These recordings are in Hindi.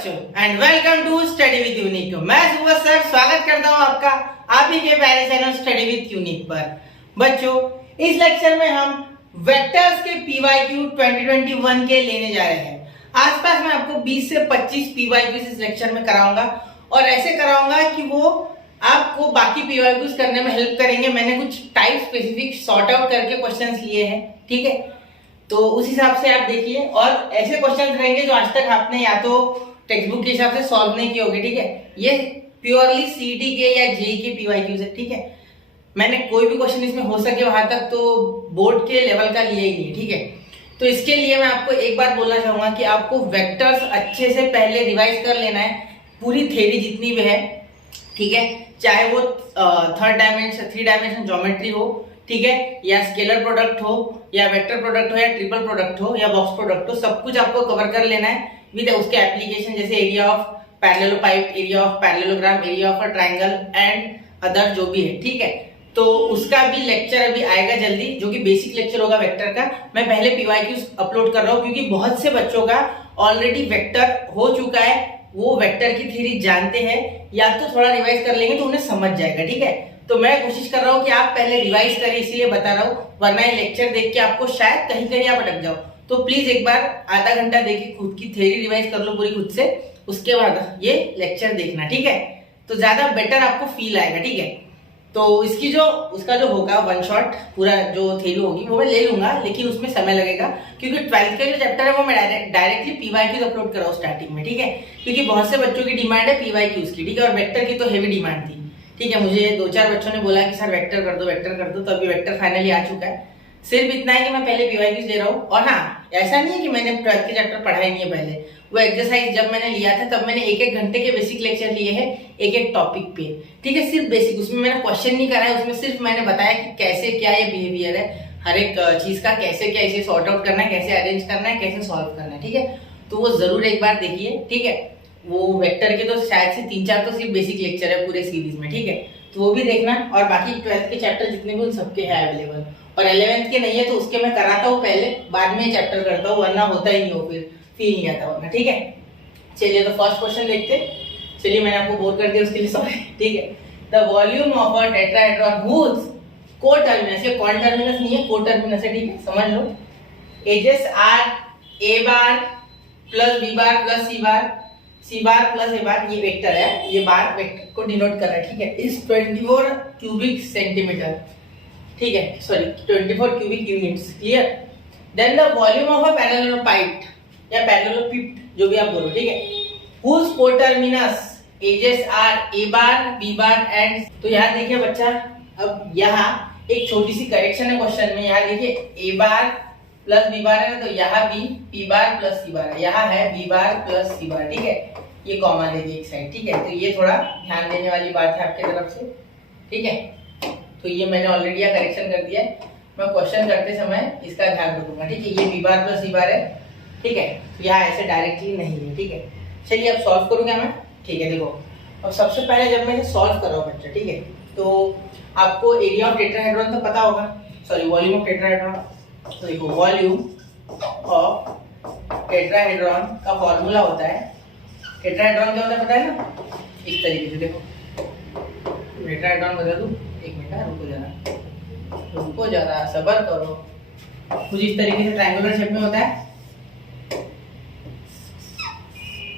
बच्चों and welcome to study with unique. मैं सुबह सर स्वागत करता हूं आपका आप ही के प्यारे चैनल स्टडी विद यूनिक पर। बच्चों इस लेक्चर में हम वेक्टर्स के पीवाईक्यू 2021 के लेने जा रहे हैं। आसपास मैं आपको 20 से 25 पीवाईक्यूज इस लेक्चर में कराऊंगा और ऐसे कराऊंगा कि वो आपको बाकी पीवाईक्यूज करने में हेल्प करेंगे। मैंने कुछ टाइप स्पेसिफिक सॉर्ट आउट करके क्वेश्चंस लिए हैं, ठीक है, तो उस हिसाब से आप देखिए। और ऐसे क्वेश्चंस रहेंगे जो आज तक आपने या तो टेक्स्ट बुक के हिसाब से सॉल्व नहीं किए होंगे, ठीक है। ये प्योरली सीईटी के या जेईई के पीवाईक्यूज है, ठीक है। मैंने कोई भी क्वेश्चन इसमें हो सके वहां तक तो बोर्ड के लेवल का लिया ही नहीं, ठीक है। तो इसके लिए मैं आपको एक बात बोलना चाहूंगा कि आपको वेक्टर्स अच्छे से पहले रिवाइज कर लेना है, पूरी थ्योरी जितनी भी है, ठीक है। चाहे वो थ्री डायमेंशन ज्योमेट्री हो, ठीक है, या स्केलर प्रोडक्ट हो, या वेक्टर प्रोडक्ट हो, या ट्रिपल प्रोडक्ट हो, या बॉक्स प्रोडक्ट हो, सब कुछ आपको कवर कर लेना है विद उसके एप्लीकेशन, जैसे area of parallelepiped, area of parallelogram, area of a triangle and other जो भी है, ठीक है। तो उसका भी लेक्चर अभी आएगा जल्दी, जो कि बेसिक लेक्चर होगा वेक्टर का। मैं पहले पीवाईक्यूज अपलोड कर रहा हूँ क्योंकि बहुत से बच्चों का ऑलरेडी वेक्टर हो चुका है, वो वेक्टर की थ्योरी जानते हैं, या तो थोड़ा रिवाइज कर लेंगे तो उन्हें समझ जाएगा, ठीक है। तो मैं कोशिश कर रहा हूँ कि आप पहले रिवाइज करें, इसीलिए बता रहा हूँ, वरना ये लेक्चर देख के आपको शायद कहीं कहीं आप अटक जाओ। तो प्लीज एक बार आधा घंटा देखिए, खुद की थ्योरी रिवाइज कर लो पूरी खुद से, उसके बाद ये लेक्चर देखना, ठीक है। तो ज्यादा बेटर आपको फील आएगा, ठीक है। तो इसकी उसका जो होगा वन शॉट पूरा जो थ्योरी होगी वो मैं ले लूंगा, लेकिन उसमें समय लगेगा क्योंकि 12th का जो चैप्टर है वो मैं डायरेक्टली पीवाईक्यूज अपलोड कर रहा हूँ स्टार्टिंग में, ठीक है। क्योंकि बहुत से बच्चों की डिमांड है पीवाईक्यूज की, ठीक है, और वेक्टर की तो हेवी डिमांड थी, ठीक है। मुझे 2-4 बच्चों ने बोला कि सर वेक्टर कर दो, तो अभी वेक्टर फाइनली आ चुका है। सिर्फ इतना है कि मैं पहले पीवाईक्यूज ले रहा हूँ। और हाँ, ऐसा नहीं है कि मैंने 12th के चैप्टर पढ़ा ही नहीं है पहले, वो एक्सरसाइज जब मैंने लिया था तब मैंने 1-1 घंटे के बेसिक लेक्चर लिए हैं एक टॉपिक पे, ठीक है, सिर्फ बेसिक। उसमें मैंने क्वेश्चन नहीं कराया, उसमें सिर्फ मैंने बताया कि कैसे क्या ये बिहेवियर है हर एक चीज का, कैसे क्या इसे सॉर्ट आउट करना है, कैसे अरेंज करना है, कैसे सॉल्व करना है, ठीक है। तो वो जरूर एक बार देखिए, ठीक है। वो वेक्टर के तो शायद से 3-4 तो सिर्फ बेसिक लेक्चर है पूरे सीरीज में, ठीक है, तो वो भी देखना। और बाकी 12th के चैप्टर जितने भी उन सबके हैं अवेलेबल, और 11th के नहीं है तो उसके मैं कराता हूँ पहले, बाद में चैप्टर करता हूँ, वरना होता ही नहीं हो, फिर फील नहीं आता वरना, ठीक है। चलिए तो फर्स्ट क्वेश्चन देखते। चलिए मैंने आपको बोर कर दिया उसके लिए सॉरी, ठीक है। The volume of a tetrahedron whose coterminous, ये कॉन टर्मिनस नहीं है, कोटर्मिनस है, ठीक है, समझ लो। Edges are a bar plus B bar plus C bar, C bar plus A bar, ये वेक्टर है, ये बार वेक्टर को डिनोट कर रहा है, ठीक है। इस 24 क्यूबिक सेंटीमीटर, ठीक है, sorry 24 cubic units, clear. Then the volume of a parallelepiped या पैरेललोपिप, जो भी आप बोलो, ठीक है, whose coterminus edges are a bar, b bar and, तो यहाँ देखिए बच्चा, अब यहाँ एक छोटी सी करेक्शन है क्वेश्चन में। यहाँ देखिए a बार प्लस b बार है ना, तो यहाँ भी p बार प्लस c बार है, यहाँ है b bar plus c bar, ठीक है। ये कॉमा दे दिए एक साइड, ठीक है। तो ये थोड़ा ध्यान देने वाली बात है आपके तरफ से, ठीक है। तो ये मैंने ऑलरेडी यहाँ करेक्शन कर दिया है, मैं क्वेश्चन करते समय इसका ध्यान रखूंगा, ठीक है। ये b बार प्लस c बार है, ठीक है, यहाँ ऐसे डायरेक्टली नहीं है, ठीक है। चलिए अब सॉल्व करूंगा मैं, ठीक है। देखो अब सबसे पहले जब मैं इसे सॉल्व कर रहा हूँ बच्चा, ठीक है, तो आपको एरिया ऑफ टेट्राहेड्रॉन तो पता होगा, सॉरी वॉल्यूम ऑफ टेट्राहेड्रॉन। तो देखो वॉल्यूम ऑफ टेट्राहेड्रॉन का फॉर्मूला होता है, टेट्राहेड्रॉन क्या होता है पता है ना, इस तरीके से। देखो टेट्राहेड्रॉन बता दूं, एक मिनट रुको जरा सब्र करो। कुछ इस तरीके से ट्रायंगुलर शेप में होता है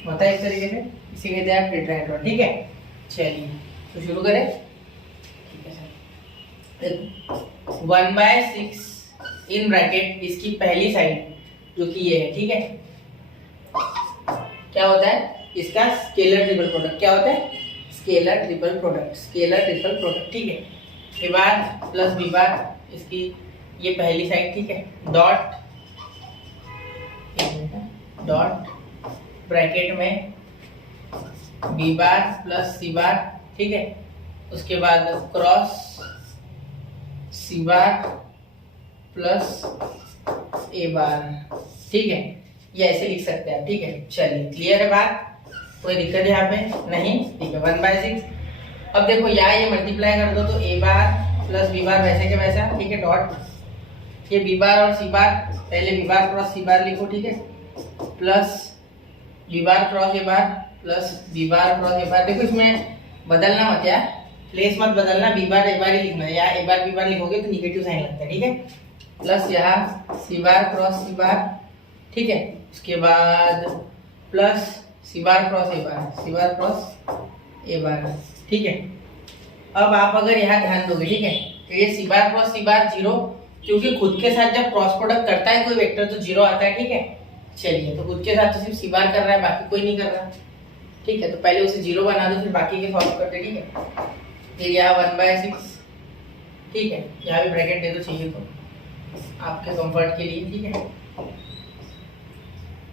इस तरीके से, इसे कहते हैं टेट्राहेड्रॉन, ठीक है। चलिए तो शुरू करें, ठीक है सर। 1/6 इन ब्रैकेट इसकी पहली साइड जो कि ये है, ठीक है, क्या होता है इसका स्केलर ट्रिपल प्रोडक्ट, क्या होता है स्केलर ट्रिपल प्रोडक्ट, ठीक है। ए बार प्लस बी बार इसकी ये पहली साइड, ठीक है, डॉट ब्रैकेट में b bar plus c bar, ठीक है। उसके बाद cross c bar plus a बार, ठीक है। ये ऐसे लिख सकते हैं, ठीक है। चलिए क्लियर है बात, कोई दिक्कत यहाँ पे नहीं, ठीक है। 1/6। अब देखो यहाँ ये मल्टीप्लाई कर दो तो a बार प्लस b बार वैसे के वैसा, ठीक है, डॉट ये b बार और c बार, पहले b bar cross c bar लिखो, ठीक है, plus B bar cross a bar plus B bar cross a bar. देखो इसमें बदलना मत यार, प्लेस मत बदलना, बी बार ए बार ही लिखना है। यहाँ ए बार बी बार लिखोगे तो निगेटिव साइन लगता है, ठीक है। प्लस यहाँ सी बार क्रॉस सी बार, ठीक है। उसके बाद plus C bar cross a bar, C bar cross a bar, ठीक है। अब आप अगर यहाँ ध्यान दोगे, ठीक है, तो ये सी बार क्रॉस सी बार जीरो, क्योंकि खुद के साथ जब क्रॉस प्रोडक्ट करता है कोई वेक्टर तो जीरो आता है, ठीक है। चलिए, तो खुद के साथ तो सिर्फ सी बार कर रहा है, बाकी कोई नहीं कर रहा, ठीक है। तो पहले उसे जीरो बना दो, फिर बाकी के सॉल्व करते, ठीक है। फिर यहाँ 1/6, ठीक है। यहाँ भी ब्रैकेट दे दो चाहिए तो आपके कंफर्ट के लिए, ठीक है।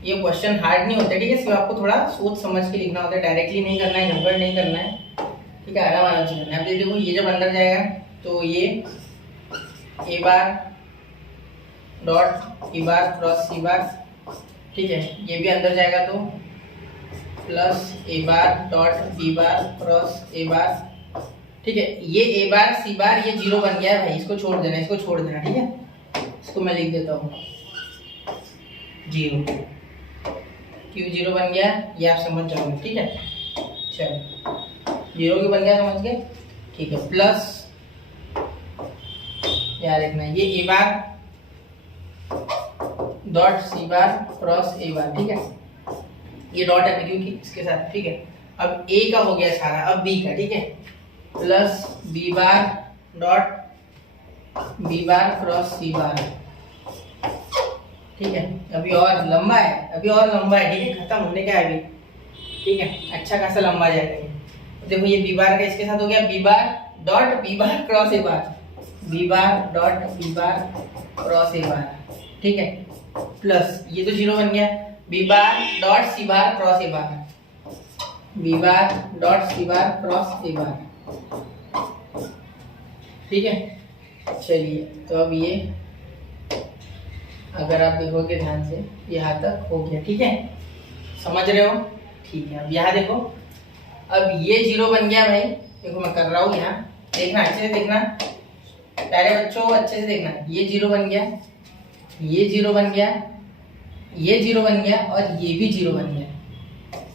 ये क्वेश्चन हार्ड नहीं होता, ठीक है, सिर्फ आपको थोड़ा सोच समझ के लिखना होता है, डायरेक्टली नहीं करना है, गड़बड़ नहीं करना है, ठीक है। आराम से करना है। अब देखो ये जब अंदर जाएगा तो ये a bar dot B bar cross c bar, ठीक है। ये भी अंदर जाएगा तो plus A bar dot B bar cross a bar, ठीक है। ये ए बार सी बार ये जीरो बन गया है भाई, इसको छोड़ देना, इसको छोड़ देना, ठीक है। इसको मैं लिख देता हूँ जीरो, क्यों जीरो बन गया ये आप समझ जाओगे, ठीक है। चलो जीरो क्यों बन गया समझ गए, ठीक है। प्लस यार देखना ये a bar dot C bar cross a bar, ठीक है। ये डॉट है क्योंकि इसके साथ, ठीक है। अब ए का हो गया सारा, अब बी का, ठीक है। Plus B bar dot B bar cross c bar, ठीक है। अभी और लंबा है, अभी और लंबा है, ठीक है। खत्म होने का है अभी, ठीक है। अच्छा खासा लंबा जाएगा। देखो ये बी बार का इसके साथ हो गया, b bar dot B bar cross a bar, B bar dot B bar cross a bar, ठीक है। प्लस ये तो जीरो बन गया, b bar dot C bar cross a bar, B bar dot C bar cross a bar, ठीक है। चलिए, तो अब ये अगर आप देखोगे ध्यान से यहाँ तक हो गया, ठीक है। समझ रहे हो, ठीक है। अब यहाँ देखो, अब ये जीरो बन गया भाई, देखो मैं कर रहा हूँ यहाँ, देखना अच्छे से देखना प्यारे बच्चों, अच्छे से देखना। ये जीरो बन गया, ये जीरो बन गया, ये जीरो बन गया और ये भी जीरो बन गया,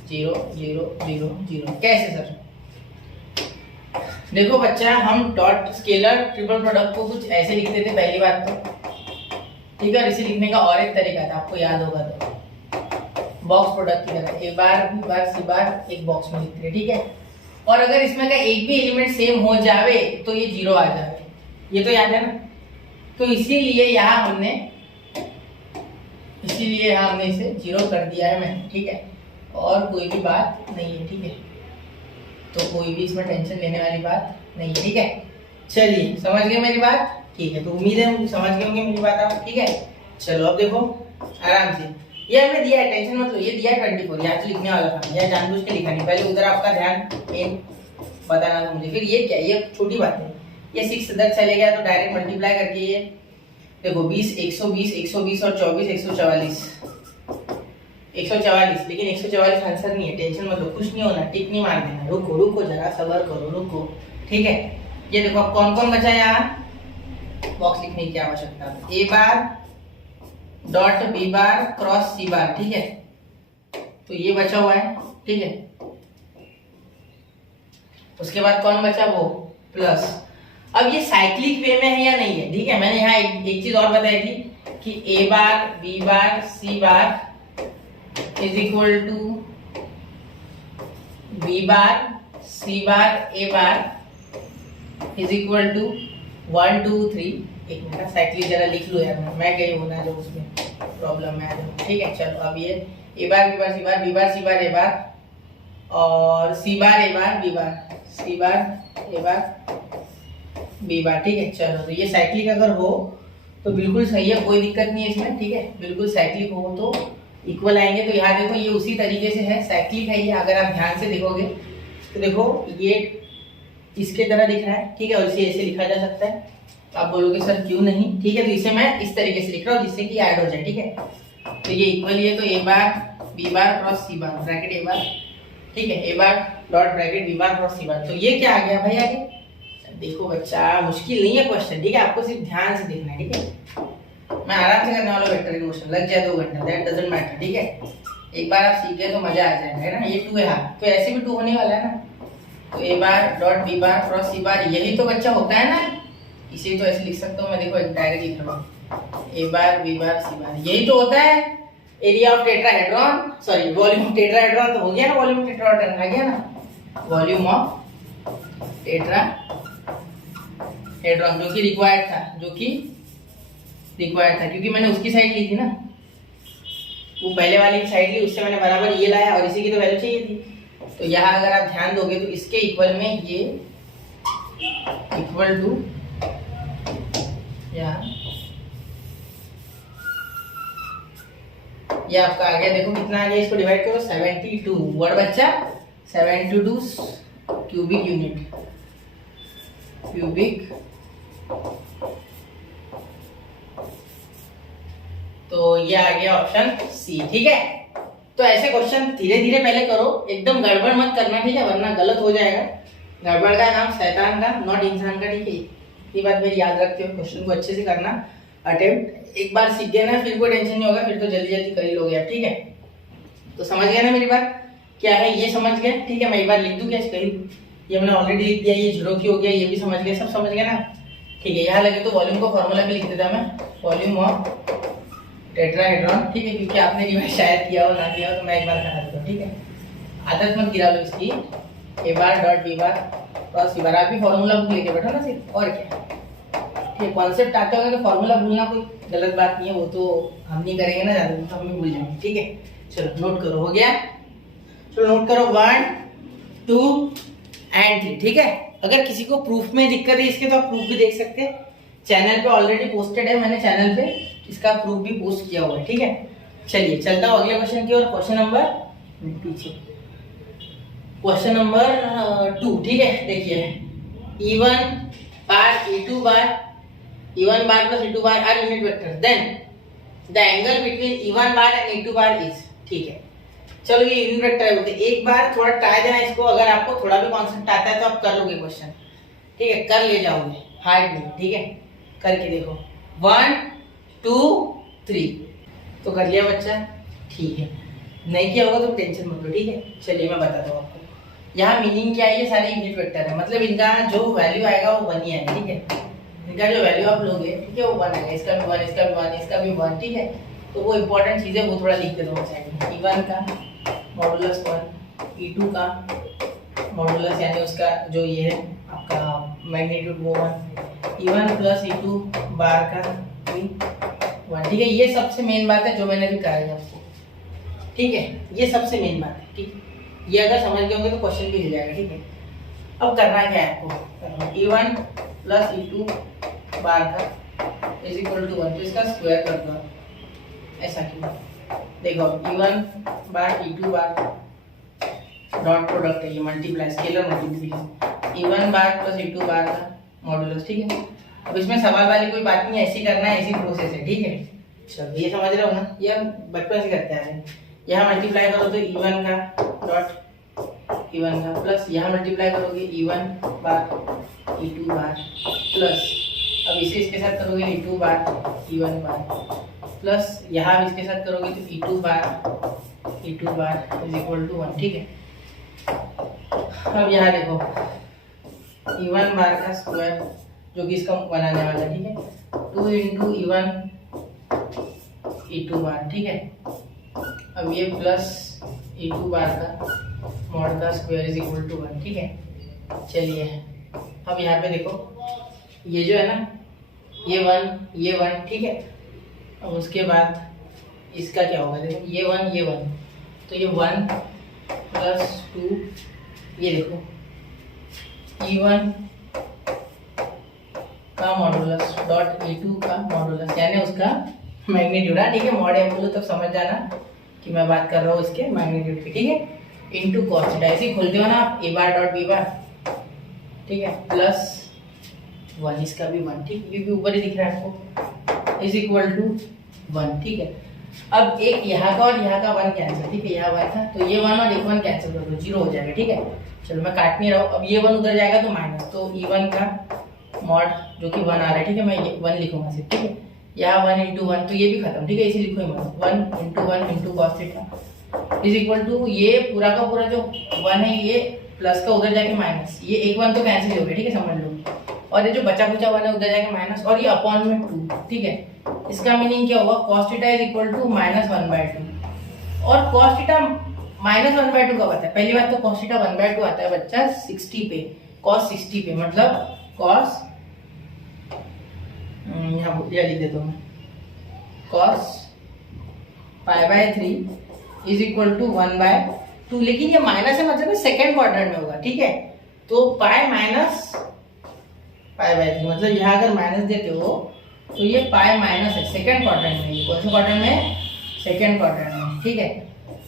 जीरो जीरो जीरो जीरो। कैसे सर? देखो बच्चा, हम डॉट स्केलर ट्रिपल प्रोडक्ट को कुछ ऐसे लिखते थे पहली बात तो, ठीक है। इसे लिखने का और एक तरीका था, आपको याद होगा तो, बॉक्स प्रोडक्ट की तरह ए बार बी बार सी बार एक बॉक्स में लिखते थे, ठीक है। और अगर इसमें का एक भी एलिमेंट सेम हो जावे तो ये जीरो आ जावे, ये तो याद है ना। तो इसीलिए यहाँ हमने इसे जीरो कर दिया है मैंने, ठीक है। और कोई भी बात नहीं है, ठीक है। तो कोई भी इसमें टेंशन लेने वाली बात नहीं है, ठीक है। चलिए, समझ गए मेरी बात, ठीक है। तो उम्मीद है मुझे समझ गए होंगे मेरी बात आप, ठीक है। चलो अब देखो आराम से, ये हमने दिया है, टेंशन मत लो, ये दिया है 24, यहाँ से लिखने वाला था, यह जानबूझ के लिखा नहीं, पहले उधर आपका ध्यान मेन बताना था मुझे। फिर ये क्या, ये छोटी बात है, ये 6 इधर चले गया तो डायरेक्ट मल्टीप्लाई करके ये देखो 20 120 120 और 24 144 144, लेकिन 144 आंसर नहीं है, टेंशन मत लो, कुछ नहीं होना, टिक नहीं मार देना, रुको रुको जरा सबर करो, रुको, ठीक है। ये देखो अब कौन कौन बचा, यहाँ बॉक्स लिखने की आवश्यकता है, ए bar dot B bar cross c bar, ठीक है। तो ये बचा हुआ है, ठीक है। उसके बाद कौन बचा, वो प्लस। अब ये साइक्लिक वे में है या नहीं है, ठीक है। मैंने यहाँ एक चीज और बताई थी कि a bar B bar C bar is equal to b bar C bar a bar is equal to 1 2 3। एक मिनट साइक्लिक जरा लिख लो यार, मैं गई हूँ ना जो उसमें प्रॉब्लम है, ठीक है। चलो अब ये a bar B bar C bar, B bar C bar a बार और C bar a bar B bar, C bar a bar B bar, ठीक है। चलो, तो ये साइक्लिक अगर हो तो बिल्कुल सही है, कोई दिक्कत नहीं है इसमें, ठीक है। बिल्कुल साइक्लिक हो तो इक्वल आएंगे। तो यहाँ देखो ये उसी तरीके से है, साइक्लिक है ये, अगर आप ध्यान से देखोगे तो देखो ये इसके तरह दिख रहा है, ठीक है। और इसे ऐसे लिखा जा सकता है, आप बोलोगे सर क्यों नहीं, ठीक है। तो इसे मैं इस तरीके से लिख रहा हूँ जिससे कि ऐड हो जाए, ठीक है। तो ये इक्वल ही है, तो ए bar B bar cross c bar bracket a bar, ठीक है। ए bar dot bracket b bar cross c bar. तो ये क्या आ गया भाई आगे, देखो बच्चा मुश्किल नहीं है क्वेश्चन, ठीक है। आपको सिर्फ ध्यान से देखना है, ठीक है। मैं आराम से करने वाला वेक्टर इक्वेशन, लग जाए 2 घंटा, दैट डजंट मैटर, ठीक है। एक बार आप सीख गए तो मजा आ जाएगा, है ना। ये 2 है, हाँ तो ऐसे भी 2 होने वाला है ना। तो ए bar dot B bar cross c bar, यही तो बच्चा होता है ना। इसे तो ऐसे लिख सकता हूँ मैं, देखो डायरेक्ट लिख रहा हूँ, ए बार बी बार सी बार, यही तो होता है area of tetrahedron, sorry volume of tetrahedron. तो हो गया ना, वॉल्यूम ऑफ टेट्राहेड्रॉन आ गया ना, वॉल्यूम ऑफ टेट्राहेड्रॉन जो कि रिक्वायर्ड था, क्योंकि मैंने उसकी साइड ली थी ना, वो पहले वाली की साइड ली, उससे मैंने बराबर ये लाया और इसी की तो वैल्यू चाहिए थी। तो यहाँ अगर आप ध्यान दोगे तो इसके इक्वल में ये इक्वल टू, ये आपका आ गया, देखो कितना आ गया, इसको डिवाइड करो 72 वर्ड बच्चा, 72 क्यूबिक यूनिट, क्यूबिक। तो ये आ गया ऑप्शन सी, ठीक है। तो ऐसे क्वेश्चन धीरे धीरे पहले करो, एकदम गड़बड़ मत करना, ठीक है, वरना गलत हो जाएगा। गड़बड़ का नाम शैतान का, नॉट इंसान का, ठीक है। ये बात मेरी याद रखते हो, क्वेश्चन को अच्छे से करना अटेम्प्ट। एक बार सीख गए ना फिर कोई टेंशन नहीं होगा, फिर तो जल्दी जल्दी कर ही लोगे आप, ठीक है। तो समझ गए ना मेरी बात क्या है, ये समझ गए, ठीक है। मैं एक बार लिख दूं क्या, कहीं ये मैंने ऑलरेडी लिख दिया, ये 0 की हो गया, ये भी समझ गए, सब समझ गए ना, ठीक है। यहाँ लगे तो वॉल्यूम का फॉर्मूला भी लिख देता मैं, वॉल्यूम ऑफ टेट्राहेड्रॉन, ठीक है, क्योंकि आपने रिवाइज शायद किया हो ना किया हो, तो मैं एक बार करा देता हूँ, ठीक है। आदत मत गिरा लो इसकी, a bar dot B bar cross c bar, आप भी फॉर्मूला बुक लेके बैठो ना सिर्फ, और क्या, ठीक है। कॉन्सेप्ट आता होगा कि फॉर्मूला भूलना कोई गलत बात नहीं है, वो तो हम नहीं करेंगे ना ज़्यादा, तो हम भी भूल जाएंगे, ठीक है। चलो नोट करो, हो गया, चलो नोट करो 1 2 एंड 3, ठीक है। अगर किसी को प्रूफ में दिक्कत है इसके, तो आप प्रूफ भी देख सकते हैं, चैनल पे ऑलरेडी पोस्टेड है, मैंने चैनल पे इसका प्रूफ भी पोस्ट किया हुआ है, ठीक है। चलिए चलता हूँ अगले क्वेश्चन की ओर, क्वेश्चन नंबर पीछे, क्वेश्चन नंबर 2, ठीक है। देखिए E1 bar E2 bar, E1 bar plus E2 bar are unit vector, then the angle between E1 bar and E2 bar is, ठीक है। चलो ये यूनिट वेक्टर है बोलते, एक बार थोड़ा ट्राई देना इसको, अगर आपको थोड़ा भी कॉन्सेप्ट आता है तो आप कर लोगे क्वेश्चन, ठीक है, कर ले जाओगे हार्ड में, ठीक है। करके देखो 1 2 3, तो कर लिया बच्चा, ठीक है। नहीं किया होगा तो टेंशन मत लो, ठीक है। चलिए मैं बताता हूँ आपको, यहाँ मीनिंग क्या है, ये सारे यूनिट वेक्टर है, मतलब इनका जो वैल्यू आएगा वो 1 ही आएगा, ठीक है। इनका जो वैल्यू आप लोगे, ठीक है, वो 1 आएगा, इसका भी 1, इसका भी 1, इसका भी 1, ठीक है। तो वो इंपॉर्टेंट चीज़ है, वो थोड़ा लिख देता हूँ साइड में, E1 का मॉडुलस 1, E2 का मॉडुलस यानी उसका जो ये है आपका मैग्नीट्यूड वो 1, E1 प्लस E2 बार का 1, ठीक है। ये सबसे मेन बात है जो मैंने अभी कराई आपको, ठीक है, ये सबसे मेन बात है, ठीक है। ये अगर समझ गए होंगे तो क्वेश्चन भी हो जाएगा, ठीक है। अब करना क्या है आपको, E1 प्लस E2 बार का इज इक्वल टू 1, तो इसका स्क्वायर कर दो, ऐसा क्यों, देखो E1 बार E2 बार डॉट प्रोडक्ट है, ये multiply scalar multiplication, E1 bar plus E2 बार का मॉडुलस, ठीक है। अब इसमें सवाल वाली कोई बात नहीं, ऐसी करना है, ऐसी प्रोसेस है, ठीक है। चलो ये समझ रहे हो ना, ये हम बचपन से करते हैं। यहाँ मल्टीप्लाई करो तो E1 का डॉट E1 का प्लस यहाँ मल्टीप्लाई करोगे E1 बार E2 बार प्लस, अब इसे इसके साथ करोगे E2 bar E1 bar plus यहाँ भी इसके साथ करोगे तो E2 bar is equal to 1, ठीक है। अब यहाँ देखो E1 बार का स्क्वायर जो कि इसका 1 आने वाला है, ठीक है, 2 इंटू E1 E2 बार, ठीक है। अब ये प्लस E2 बार का मॉड का स्क्वायर इज इक्वल टू 1, ठीक है। चलिए अब यहाँ पे देखो ये जो है ना, ये 1, ठीक है। अब उसके बाद इसका क्या होगा, देखो ये 1, तो ये 1 प्लस 2, ये देखो E1 का मॉडुलस डॉट E2 का मॉडुलस यानी उसका मैग्नीट्यूड, ठीक है। मॉड है बोलो तब समझ जाना कि मैं बात कर रहा हूँ इसके मैग्नीट्यूड की, ठीक है। इनटू कॉस थीटा, ऐसे खोलते हो ना आप, ए बार डॉट बी बार, ठीक है, प्लस 1, इसका भी 1, ठीक है, क्योंकि ऊपर ही दिख रहा है आपको, इज इक्वल टू 1, ठीक है। अब एक यहाँ का और यहाँ का 1 कैंसिल, ठीक है, यहाँ 1 था तो ये 1 और एक 1 कैंसिल कर दो, 0 हो जाएगा, ठीक है। चलो मैं काट नहीं रहा हूँ, अब ये 1 उधर जाएगा तो माइनस, तो E1 का मॉड जो कि 1 आ रहा है, ठीक है, मैं ये 1 लिखूंगा सिर्फ, ठीक है। यहाँ 1 इंटू 1, तो ये भी खत्म, ठीक है, इसे लिखो 1 into 1 into cos theta is equal to ये पूरा का पूरा जो 1 है ये प्लस का उधर जाके माइनस, ये एक 1 तो कैंसिल हो गया, ठीक है समझ लो, और ये जो बचा कुचा 1 है उधर जाके माइनस, और ये अपॉन में 2, ठीक है। इसका मीनिंग क्या होगा, cos theta is equal to -1/2, और cos थीटा -1/2 कब आता है, पहली बात तो cos थीटा 1/2 आता है बच्चा 60 पे, cos 60 पे, मतलब cos, यहाँ लिख देता हूँ मैं, cos π/3 इज इक्वल टू 1/2, लेकिन ये माइनस है मतलब सेकेंड क्वाड्रेंट में होगा, ठीक है। तो पाई माइनस π/3, मतलब यहाँ अगर माइनस देते हो तो ये पाई माइनस है सेकेंड क्वाड्रेंट में, कौन से क्वाड्रेंट में, सेकेंड क्वाड्रेंट में, ठीक है।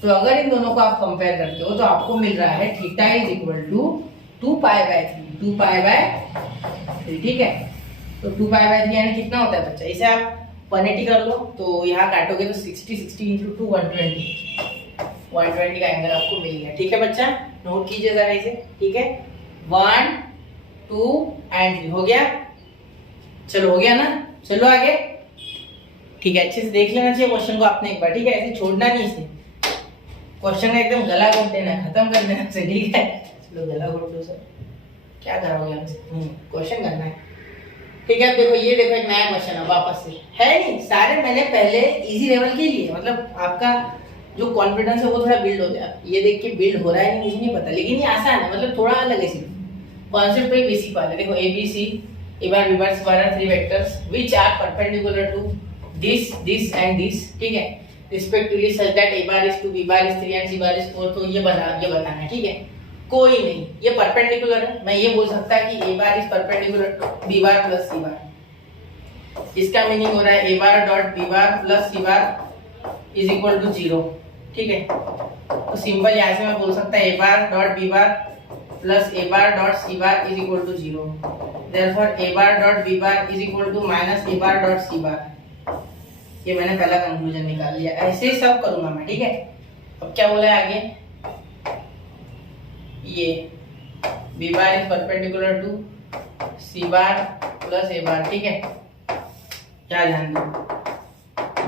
तो अगर इन दोनों को आप कंपेयर करते हो तो आपको मिल रहा है थीटा इज इक्वल टू 2π/3, 2π/3, ठीक है। तो 2π/3 यानी कितना होता है बच्चा, इसे आप 180 कर लो, तो यहाँ काटोगे तो 60 इंटू 2 120 का एंगल आपको मिल गया, ठीक है बच्चा। नोट कीजिए जरा इसे, ठीक है। 1 2 एंड 3 हो गया, चलो हो गया ना, चलो आगे, ठीक है। अच्छे से देख लेना चाहिए क्वेश्चन को आपने एक बार, ठीक है, ऐसे छोड़ना नहीं इसे, क्वेश्चन का एकदम गला घोट देना, खत्म कर देना से, ठीक है। चलो गला घोट दो सर, क्या कराओगे हमसे, क्वेश्चन करना है, ठीक है। देखो ये देखो एक नया क्वेश्चन है वापस से, है नहीं, सारे मैंने पहले इजी लेवल के लिए, मतलब आपका जो कॉन्फिडेंस है वो थोड़ा बिल्ड हो गया, ये देख के बिल्ड हो रहा है नहीं मुझे नहीं पता, लेकिन ये आसान है, मतलब थोड़ा अलग है, सिर्फ कॉन्सेप्ट पे बेसिक वाला। देखो A B C A bar B bar C bar 3 vectors which are perpendicular to this and this, ठीक है, respectively such that A bar is 2 B bar is 3 and C bar is 4। तो ये बताना है, ठीक है, कोई नहीं, ये परपेंडिकुलर है, मैं ये बोल सकता कि a bar is perpendicular to b bar plus C bar, इसका मीनिंग हो रहा है ए bar dot B bar plus C bar is equal to 0, ठीक है। तो सिंपल यहाँ से मैं बोल सकता है ए bar dot B bar plus A bar dot C bar is equal to 0, therefore a bar dot B bar is equal to minus A bar dot C bar. ये मैंने पहला कंक्लूजन निकाल लिया, ऐसे ही सब करूंगा मैं, ठीक है। अब क्या बोला है आगे, ये B bar is perpendicular to C bar plus A bar, ठीक है, क्या ध्यान दो,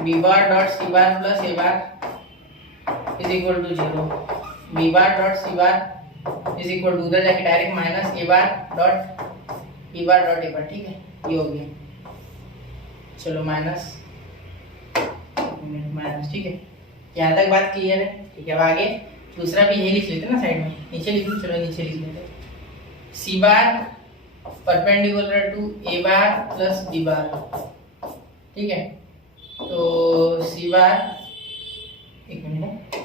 B bar dot C bar plus A bar is equal to 0, B bar dot C bar is equal to उधर जाके direct minus A bar dot B bar dot A bar, ठीक है, ये हो गया, चलो माइनस, ठीक है, यहाँ तक बात क्लियर है, ठीक है। अब आगे दूसरा भी यही लिख लेते ना साइड में, नीचे लिख लो, चलो नीचे लिख लेते, C bar perpendicular to A bar plus B bar, ठीक है। तो सी बार, एक मिनट,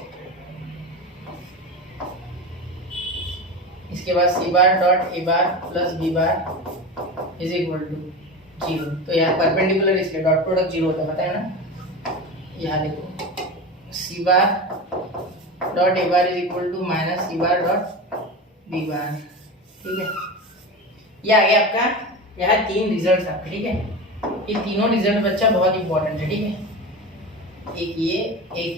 इसके बाद C bar dot A bar plus B bar is equal to 0। तो यहाँ परपेंडिकुलर इसके डॉट प्रोडक्ट 0 होता है, पता है ना, यहाँ देखो C bar dot A bar is equal to minus C bar dot B bar, ठीक है। ये आ गया आपका, यहाँ 3 रिजल्ट आपके, ठीक है। ये तीनों रिजल्ट बच्चा बहुत इंपॉर्टेंट है, ठीक है, एक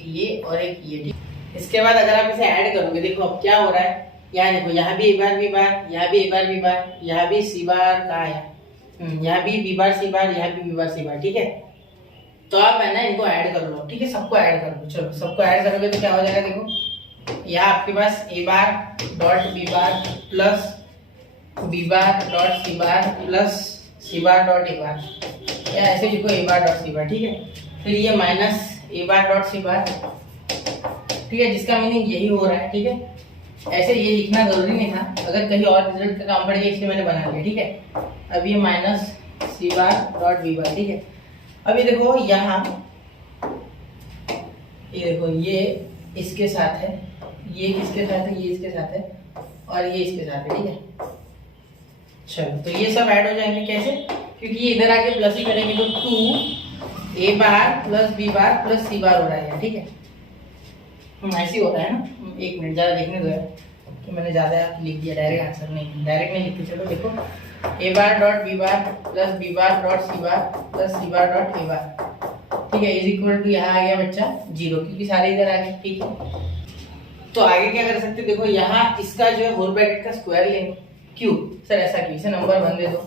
ये और एक ये, ठीक। इसके बाद अगर आप इसे ऐड करोगे, देखो अब क्या हो रहा है, यहाँ देखो, यहाँ भी ए बार बी बार, यहाँ भी ए बार बी बार, यहाँ भी सी बार का है, यहाँ भी बी बार सी बार, यहाँ भी बी बार सी बार, ठीक है। तो आप है ना इनको ऐड कर लो, ठीक है, सबको ऐड कर लो, चलो सबको ऐड करोगे तो क्या हो जाएगा, देखो यहाँ आपके पास A bar dot B bar plus B bar dot C bar plus C bar dot A bar, या ऐसे लिखो ए बार डॉट सी बार, ठीक है। फिर ये माइनस ए बार डॉट सी बार, ठीक है, जिसका मीनिंग यही हो रहा है, ठीक है। ऐसे ये लिखना जरूरी नहीं था, अगर कहीं और रिजल्ट का काम पड़ गया इसलिए मैंने बना लिया, ठीक है। अब ये minus C bar dot B bar, ठीक है। अब ये देखो यहाँ, ये देखो ये इसके साथ है, ये किसके साथ है, ये इसके साथ है, और ये इसके साथ है, ठीक है। चलो तो ये सब ऐड हो जाएंगे, कैसे, क्योंकि ये इधर आके प्लस ही करेंगे तो 2 ए bar plus B bar plus सी बार हो रहा है, ठीक है। ऐसे ही होता है ना, एक मिनट ज़्यादा देखने दो यार, तो मैंने ज़्यादा लिख दिया, डायरेक्ट आंसर नहीं, डायरेक्ट नहीं लिखते, चलो देखो A bar dot B bar plus B bar dot C bar plus C bar dot A bar, ठीक है, इज इक्वल टू यहाँ आ गया बच्चा 0, क्योंकि सारे इधर आ गए, ठीक है। तो आगे क्या कर सकते, देखो यहाँ इसका जो है होल ब्रैकेट का स्क्वायर लेंगे, क्यों सर ऐसा क्यों, इसे नंबर 1 दे दो,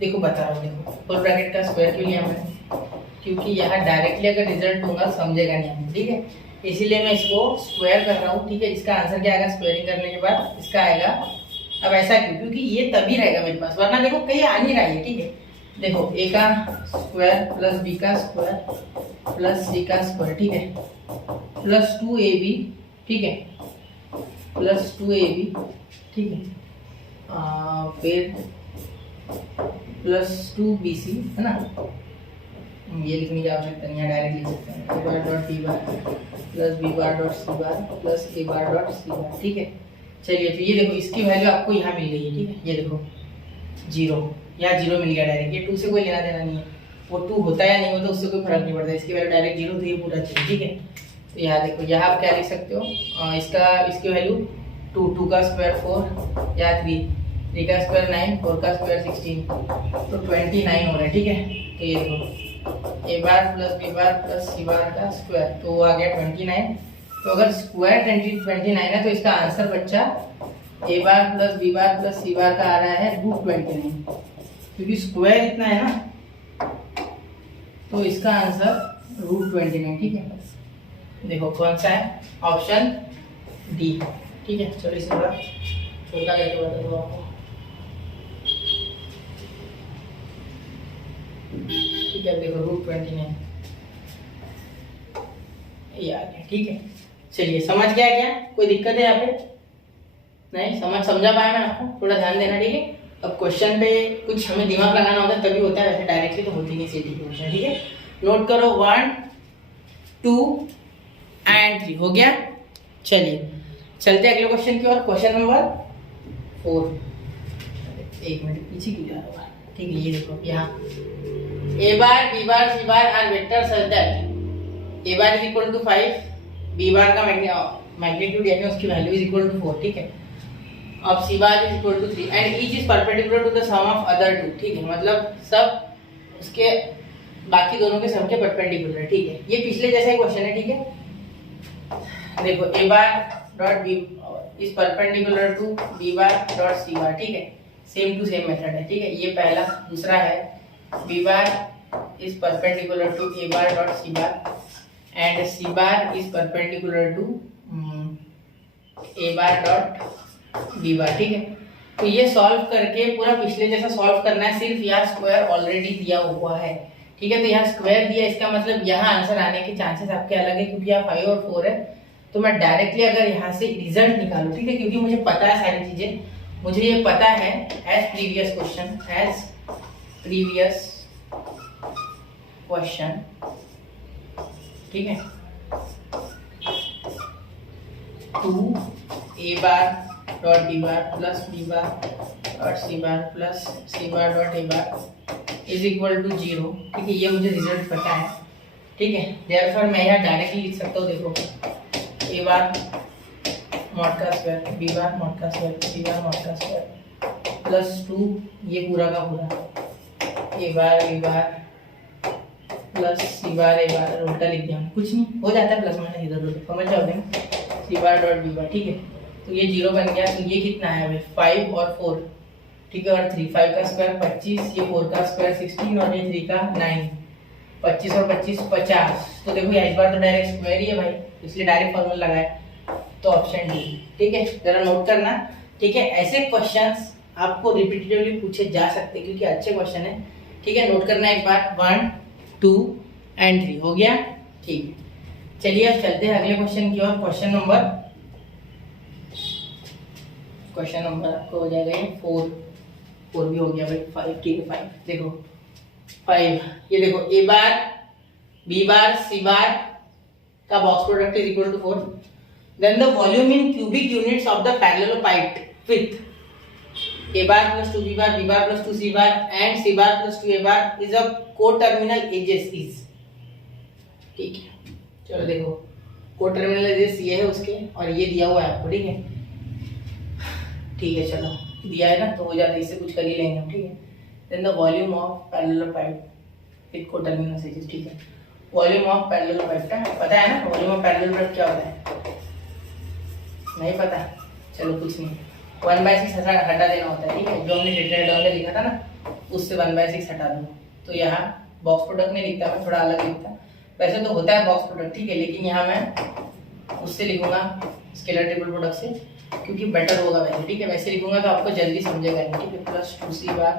देखो बता रहा हूँ, देखो होल ब्रैकेट का स्क्वायर क्यों लिया मैंने, क्योंकि यहाँ डायरेक्टली अगर रिजल्ट दूंगा समझेगा नहीं हम, ठीक है। इसीलिए मैं इसको स्क्वायर कर रहा हूँ, ठीक है। इसका आंसर क्या आएगा स्क्वायरिंग करने के बाद, इसका आएगा, अब ऐसा क्यों, क्योंकि ये तभी रहेगा मेरे पास, वरना देखो कहीं आ नहीं रहा है, ठीक है। देखो a का स्क्वायर प्लस b का स्क्वायर प्लस c का स्क्वायर, ठीक है, प्लस 2ab, ठीक है, प्लस 2ab, ठीक है, फिर प्लस 2bc, है ना। ये लिखने की आवश्यकता नहीं है, डायरेक्ट लिख सकते हैं a bar dot b bar plus b bar dot c bar plus a bar dot c bar, ठीक है। चलिए तो ये देखो इसकी वैल्यू आपको यहाँ मिल गई है, ठीक है। ये देखो 0, यहाँ 0 मिल गया डायरेक्ट, ये 2 से कोई लेना देना नहीं है, वो 2 होता है या नहीं होता उससे कोई फर्क नहीं पड़ता, इसकी वैल्यू डायरेक्ट 0, तो ये पूरा चाहिए, ठीक है। तो यहाँ देखो, यहाँ आप क्या लिख सकते हो, इसकी वैल्यू 2 का स्क्वायर 4 या 3 का स्क्वायर 9, 4 का स्क्वायर 16, तो 29 हो रहा है, ठीक है। तो ये देखो a bar plus b bar plus c bar का स्क्वायर, तो वो आ गया 29। तो अगर स्क्वायर 29 है तो इसका आंसर बच्चा a bar plus b bar plus c bar का आ रहा है √29, क्योंकि स्क्वायर इतना है ना, तो इसका आंसर √29, ठीक है। देखो कौन सा है, ऑप्शन डी, ठीक है। चलो इसे थोड़ा छोटा करके बता दो आपको, ठीक है। देखो √29 ये आ गया, ठीक है। चलिए समझ गया क्या, कोई दिक्कत है यहाँ पे, नहीं समझा पाया मैं आपको, थोड़ा ध्यान देना, ठीक है। अब क्वेश्चन पे कुछ हमें दिमाग लगाना होता है तभी होता है, वैसे डायरेक्टली तो होती नहीं सीधी क्वेश्चन, ठीक है। नोट करो 1 2 एंड 3 हो गया। चलिए चलते अगले क्वेश्चन की ओर, क्वेश्चन नंबर 4। एक मिनट पीछे क्यों जा रहा है, ठीक है। ये देखो यहाँ a bar b bar c bar are vector such that a bar is equal to 5, b bar का मैग्नीट्यूड यानी उसकी वैल्यू इज इक्वल टू 4, ठीक है। अब c bar is equal to 3 and each is perpendicular to the sum of other two, ठीक है। मतलब सब उसके बाकी दोनों के सम के परपेंडिकुलर है, ठीक है। ये पिछले जैसा ही क्वेश्चन है, ठीक है। देखो a bar dot b is perpendicular to b bar dot c bar, ठीक है। सेम टू सेम मेथड है, ठीक है। ये पहला, दूसरा है b bar is perpendicular to a bar dot c bar and c bar is perpendicular to a bar dot b bar, ठीक है। तो ये सॉल्व करके पूरा पिछले जैसा सॉल्व करना है, सिर्फ यहाँ स्क्वायर ऑलरेडी दिया हुआ है, ठीक है। तो यहाँ स्क्वायर दिया, इसका मतलब यहाँ आंसर आने के चांसेस आपके अलग है, क्योंकि यहाँ 5 और 4 है। तो मैं डायरेक्टली अगर यहाँ से रिजल्ट निकालूं, ठीक है, क्योंकि मुझे पता है सारी चीजें, मुझे ये पता है एज प्रीवियस क्वेश्चन, ठीक है। 2 a bar dot b bar plus b bar dot c bar plus c bar dot a bar is equal to 0, ठीक है। ये मुझे रिजल्ट पता है, ठीक है। देयरफॉर मैं यहाँ डायरेक्टली लिख सकता हूँ, देखो a बार मॉड का स्क्वायर, b बार मॉड का स्क्वायर, c बार मॉड का स्क्वायर प्लस 2 ये पूरा का पूरा a bar b bar plus c bar a बार, उल्टा लिख दिया, कुछ नहीं हो जाता है, प्लस माइनस इधर उधर, समझ जाओगे c bar dot b bar, ठीक है। तो ये 0 बन गया, तो ये कितना है अभी 5 और 4, ठीक है, और 3, 5 का स्क्वायर 25, ये 4 का स्क्वायर 16 और ये 3 का 9, 25 और 25 50। तो देखो इस बार तो डायरेक्ट स्क्वायर ही है भाई, इसलिए डायरेक्ट फॉर्मूला लगाया, तो ऑप्शन डी, ठीक है। जरा नोट करना, ठीक है। ऐसे क्वेश्चंस आपको रिपीटेटिवली पूछे जा सकते हैं क्योंकि अच्छे क्वेश्चन है, ठीक है। नोट करना एक बार, 1 2 एंड 3 हो गया, ठीक है। चलिए अब चलते हैं अगले क्वेश्चन की ओर, क्वेश्चन नंबर आपको हो जाएगा ये 4 भी हो गया भाई, 5, ठीक है। 5 देखो 5, ये देखो a bar b bar c bar का box product is equal to 4, then the volume in cubic units of the parallelopiped with a bar plus 2b bar b bar plus 2c bar and c bar plus 2a bar is a coterminal edges is, ठीक है। चलो देखो कोटर्मिनल एजेस ये है उसके, और ये दिया हुआ है आपको, ठीक है, ठीक है। चलो दिया है ना, तो हो जाता है, इससे कुछ कर ही लेंगे हम, ठीक है। Then the volume of parallelopiped with coterminal edges, ठीक है। वॉल्यूम ऑफ पैरेललोपाइड का पता है ना, वॉल्यूम ऑफ पैरेललोपाइड क्या होता है, नहीं पता, चलो कुछ नहीं, 1/6 हटा देना होता है, ठीक है। जो हमने डिटरमिनेंट टर्म में लिखा था ना, उससे 1/6 हटा दो, तो यहाँ बॉक्स प्रोडक्ट में लिखता है, थोड़ा अलग लिखता है, वैसे तो होता है बॉक्स प्रोडक्ट, ठीक है, लेकिन यहाँ मैं उससे लिखूंगा स्केलर ट्रिपल प्रोडक्ट से, क्योंकि बेटर होगा वैसे, ठीक है। वैसे लिखूंगा तो आपको जल्दी समझेगा नहीं, ठीक है। प्लस 2c बार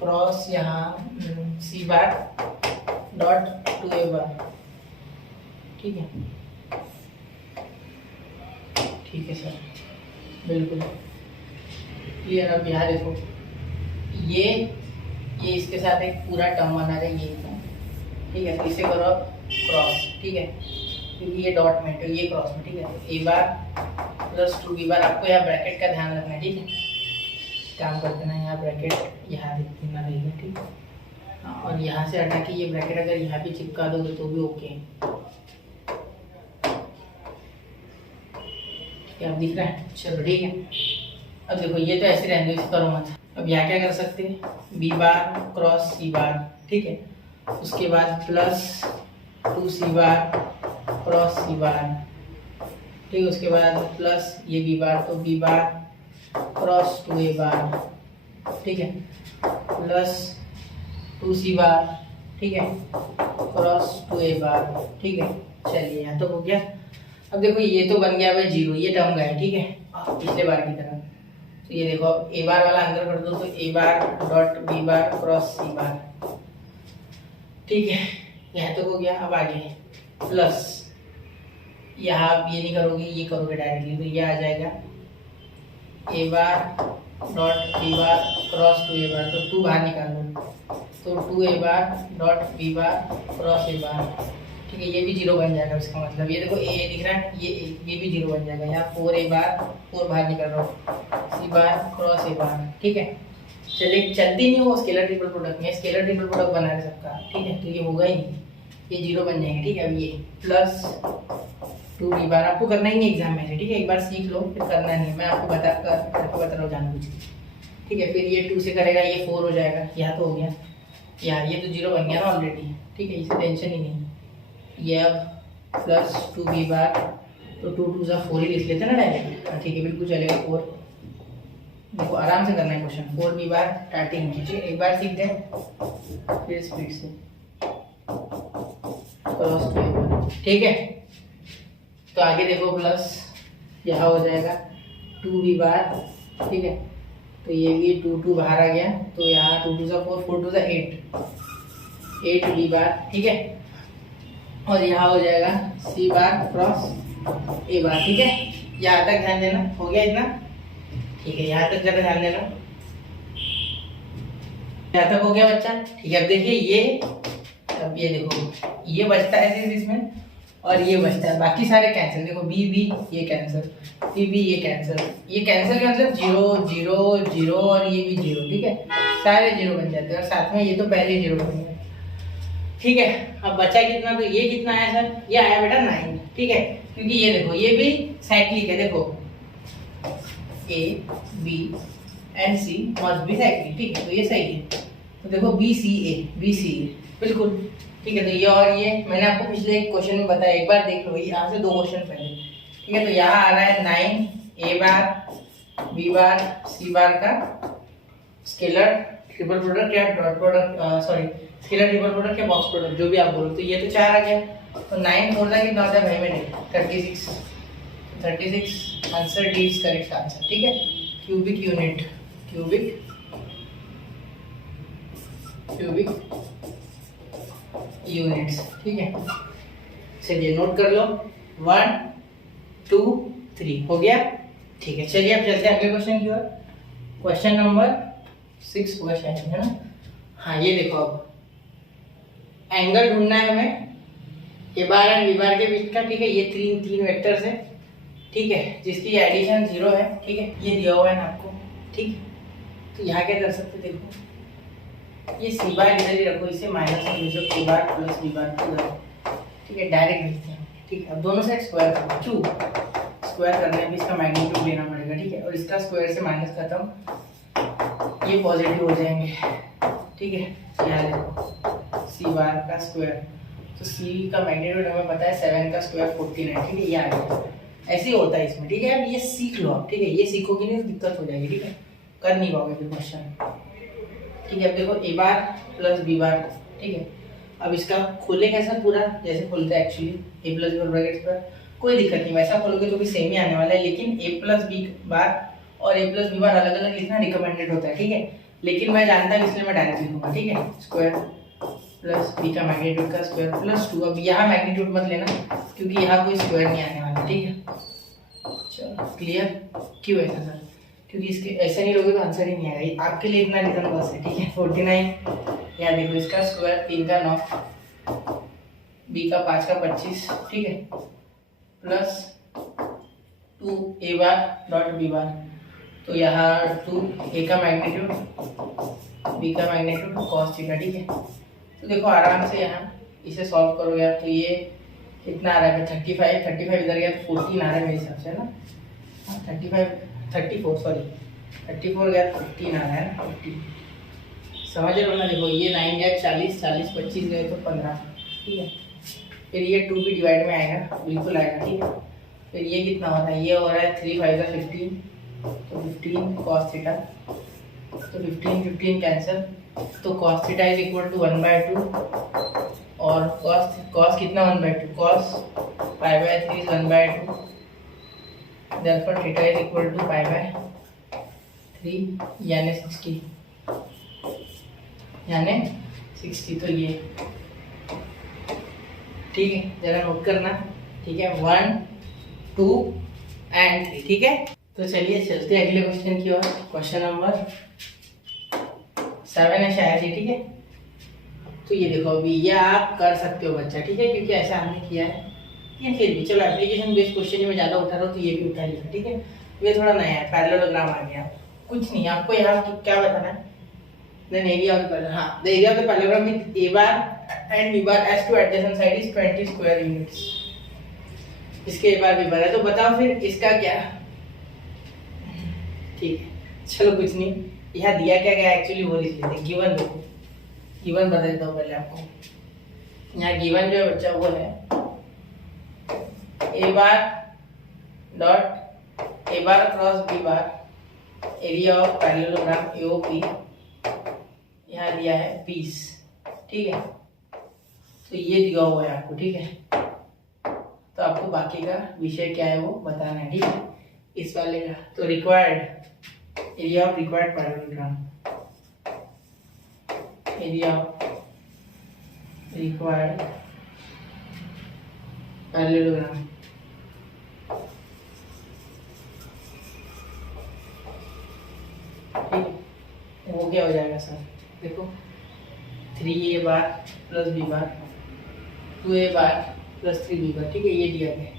क्रॉस यहाँ c बार डॉट 2a बार, ठीक है। ठीक है सर, बिल्कुल क्लियर। अब यहाँ देखो, ये इसके साथ एक पूरा टर्म बना रहा है, ये इतना, ठीक है। तो इसे करो आप क्रॉस, ठीक है, क्योंकि ये डॉट में तो ये क्रॉस में, ठीक है। तो a बार प्लस 2b बार, आपको यहाँ ब्रैकेट का ध्यान रखना है, ठीक है। काम करते ना, यहाँ ब्रैकेट यहाँ देना रहेगा, ठीक है। हाँ, और यहाँ से हटा के ये ब्रैकेट अगर यहाँ भी चिपका दोगे तो भी ओके है, ठीक है। अब दिख रहा है, चलो ठीक है। अब देखो ये तो ऐसे रहने दो, इसे करो मत। अब यहाँ क्या कर सकते हैं, b bar cross c bar, ठीक है। उसके बाद प्लस 2c बार क्रॉस c बार, ठीक है। उसके बाद प्लस ये b बार, तो b बार क्रॉस 2a बार, ठीक है। प्लस 2c बार, ठीक है, क्रॉस 2a बार, ठीक है। चलिए यहाँ तो हो गया। अब देखो ये तो बन गया भाई 0, ये टर्म गया, ठीक है, पिछले बार की तरह। तो ये देखो अब a बार वाला अंदर कर दो, तो a bar dot b bar cross c bar, ठीक है। यहाँ तो हो गया। अब आगे प्लस, यहाँ आप ये नहीं करोगे, ये करोगे डायरेक्टली, तो ये आ जाएगा a bar dot b bar cross 2a बार, तो 2 बाहर निकाल दो, तो 2a bar dot b bar cross a बार, ठीक है। ये भी 0 बन जाएगा, इसका मतलब ये देखो a दिख रहा है, ये भी 0 बन जाएगा। यहाँ 4a बार, 4 बाहर निकल रहा हो, c बार क्रॉस a बार, ठीक है। चलिए, चलती नहीं हो स्केलर ट्रिपल प्रोडक्ट में, स्केलर ट्रिपल प्रोडक्ट बना है सबका, ठीक है। तो ये होगा ही नहीं, ये 0 बन जाएंगे, ठीक है। अब ये प्लस 2b बार आपको करना ही नहीं एग्जाम में से, ठीक है। एक बार सीख लो, फिर करना नहीं, मैं आपको बता रहा हूँ जानबूझ के, ठीक है। फिर ये 2 से करेगा, ये 4 हो जाएगा, यहाँ तो हो गया, यहाँ ये तो 0 बन गया ना ऑलरेडी, ठीक है। इसे टेंशन ही नहीं। ये अब प्लस 2b बार, तो 2 2 सा 4 ही लिख लेते ना डायरेक्ट, ठीक है, बिल्कुल चलेगा। 4 देखो आराम से करना है क्वेश्चन, 4b बार स्टार्टिंग कीजिए, एक बार सीख गए फिर स्पीड से क्रॉस 2a बार, ठीक है। तो आगे देखो प्लस, यहाँ हो जाएगा 2b बार, ठीक है। तो ये भी 2 2 बाहर आ गया, तो यहाँ 2 2 सा 4, 4 2 सा 8b बार, ठीक है। और यहाँ हो जाएगा c बार क्रॉस a बार, ठीक है। यहाँ तक ध्यान देना, हो गया इतना, ठीक है। यहाँ तक जरा ध्यान देना, यहाँ तक हो गया बच्चा, ठीक है। अब देखिए ये, अब ये देखो ये बचता है सिर्फ इसमें, और ये बचता है, बाकी सारे कैंसिल। देखो b ये कैंसिल, b ये कैंसिल, ये कैंसिल का मतलब 0 0 0 और ये भी 0, ठीक है। सारे 0 बन जाते हैं, और साथ में ये तो पहले 0 बन गए, ठीक है। अब बचा कितना, तो ये कितना आया सर, ये आया बेटा 9, ठीक है। क्योंकि ये देखो ये भी साइक्लिक है, देखो a b and c must be cyclic, ठीक है। तो ये सही है, तो देखो b c a बिल्कुल, ठीक है। तो ये और ये मैंने आपको पिछले एक क्वेश्चन में बताया, एक बार देख लो, यहाँ से 2 क्वेश्चन पहले, ठीक है। तो यहाँ आ रहा है 9 a bar b bar c bar का स्केलर ट्रिपल प्रोडक्ट या dot product, sorry scalar triple product या बॉक्स प्रोडक्ट, जो भी आप बोलो। तो ये तो 4 आ गया, तो 9 4 का कितना होता है भाई मेरे, 36 answer D is correct answer, ठीक है। क्यूबिक यूनिट, क्यूबिक यूनिट्स, ठीक है। चलिए नोट कर लो, 1 2 3 हो गया, ठीक है। चलिए अब चलते हैं अगले क्वेश्चन की ओर। क्वेश्चन नंबर 6 हुआ शायद, है ना। हाँ ये देखो, अब एंगल ढूंढना है हमें ए बार एंड बी बार के बीच का, ठीक है। ये तीन वेक्टर्स है, ठीक है, जिसकी एडिशन 0 है, ठीक है। ये दिया हुआ है ना आपको, ठीक। तो यहाँ क्या कर सकते, देखो ये सी बार इधर ही रखो, इसे माइनस में भेजो, ए बार प्लस बी बार, ठीक है, डायरेक्ट भेजते हैं, ठीक है। अब दोनों साइड स्क्वायर करो, 2 स्क्वायर करने में इसका मैग्नीट्यूड लेना पड़ेगा, ठीक है। और इसका स्क्वायर से माइनस खत्म, ये पॉजिटिव हो जाएंगे, ठीक है। यहाँ देखो सी बार का स्क्वायर, तो सी का मैग्नीट्यूड हमें पता है 7 का स्क्वायर 14 है, ठीक है। ये आ गया, ऐसे ही होता है इसमें, ठीक है। अब ये सीख लो आप, ठीक है। ये सीखोगे नहीं तो दिक्कत हो जाएगी, ठीक है, कर नहीं पाओगे फिर क्वेश्चन, ठीक है। अब देखो A bar plus B bar, ठीक है। अब इसका खोले कैसा पूरा जैसे खोलते हैं एक्चुअली ए प्लस बी और ब्रैकेट्स पर, कोई दिक्कत नहीं, वैसा खोलोगे तो भी सेम ही आने वाला है, लेकिन ए प्लस बी बार और ए प्लस बी बार अलग अलग लिखना रिकमेंडेड होता है, ठीक है। लेकिन मैं जानता हूँ इसलिए मैं डायरेक्ट लिखूंगा, ठीक है। स्क्वायर प्लस बी का मैग्नीट्यूड का स्क्वायर प्लस 2। अब यहाँ मैग्नीट्यूड मत लेना क्योंकि यहाँ कोई स्क्वायर नहीं आने वाला, ठीक है। चलो क्लियर। क्यों ऐसा सर? क्योंकि इसके ऐसे नहीं लोगे तो आंसर ही नहीं आएगा, आपके लिए इतना रिटर्न बस है, ठीक है। 49 यहाँ देखो, इसका स्क्वायर 3 का 9, बी का 5 का 25, ठीक है, प्लस 2 ए बार डॉट बी बार, तो यहाँ 2 ए का मैग्नीट्यूड बी का मैग्नीट्यूड कॉस थीटा, ठीक है। तो देखो आराम से यहाँ इसे सॉल्व करोगे आप तो ये कितना आ रहा है 35 इधर गया तो 14 आ रहा है मेरे हिसाब से ना, 34 गया 15 आ रहा है ना, 15 समझ रहे हो ना। देखो ये 9 गया 40 25 गए तो 15, ठीक है। फिर ये 2 भी डिवाइड में आएगा, बिल्कुल आएगा, ठीक है। फिर ये कितना हो रहा है, ये हो रहा है 3 5 का 15, तो 15 कॉस थीटा, तो 15 कैंसिल, तो cos theta is equal to 1/2 और कॉस कितना 1/2, cos π/3 is 1/2, therefore theta is equal to π/3 यानी 60, तो ये ठीक है, जरा नोट करना, ठीक है। 1 2 एंड 3, ठीक है। तो चलिए चलते हैं अगले क्वेश्चन की ओर। क्वेश्चन नंबर 7 है शायद ये, ठीक है। तो ये देखो अभी ये आप कर सकते हो बच्चा, ठीक है, क्योंकि ऐसा हमने किया है, लेकिन फिर भी चलो एप्लीकेशन बेस्ड क्वेश्चन में ज़्यादा उठा रहा हूँ तो ये भी उठा लिया, ठीक है। ये थोड़ा नया है, पैरेललोग्राम आ गया, कुछ नहीं आपको यहाँ क्या बताना है, then area of the the area of the parallelogram with A bar and B bar as two adjacent side is 20 square units. इसके ए बार बी बार है, तो बताओ फिर इसका क्या, ठीक है। चलो कुछ नहीं, यहाँ दिया क्या गया एक्चुअली वो लिख लेते हैं। गिवन देखो, गिवन बता देता हूँ पहले आपको। यहाँ गिवन जो है बच्चा वो है ए bar dot A bar cross B bar area of parallelogram AOP, यहाँ दिया है 20, ठीक है। तो ये दिया हुआ है आपको, ठीक है। तो आपको बाकी का विषय क्या है वो बताना है, ठीक है, इस वाले का। तो required area of required parallelogram, area of required parallelogram, ठीक है। वो क्या हो जाएगा सर, देखो 3a बार प्लस b बार 2a बार प्लस 3b बार, ठीक है, ये दिया गया है।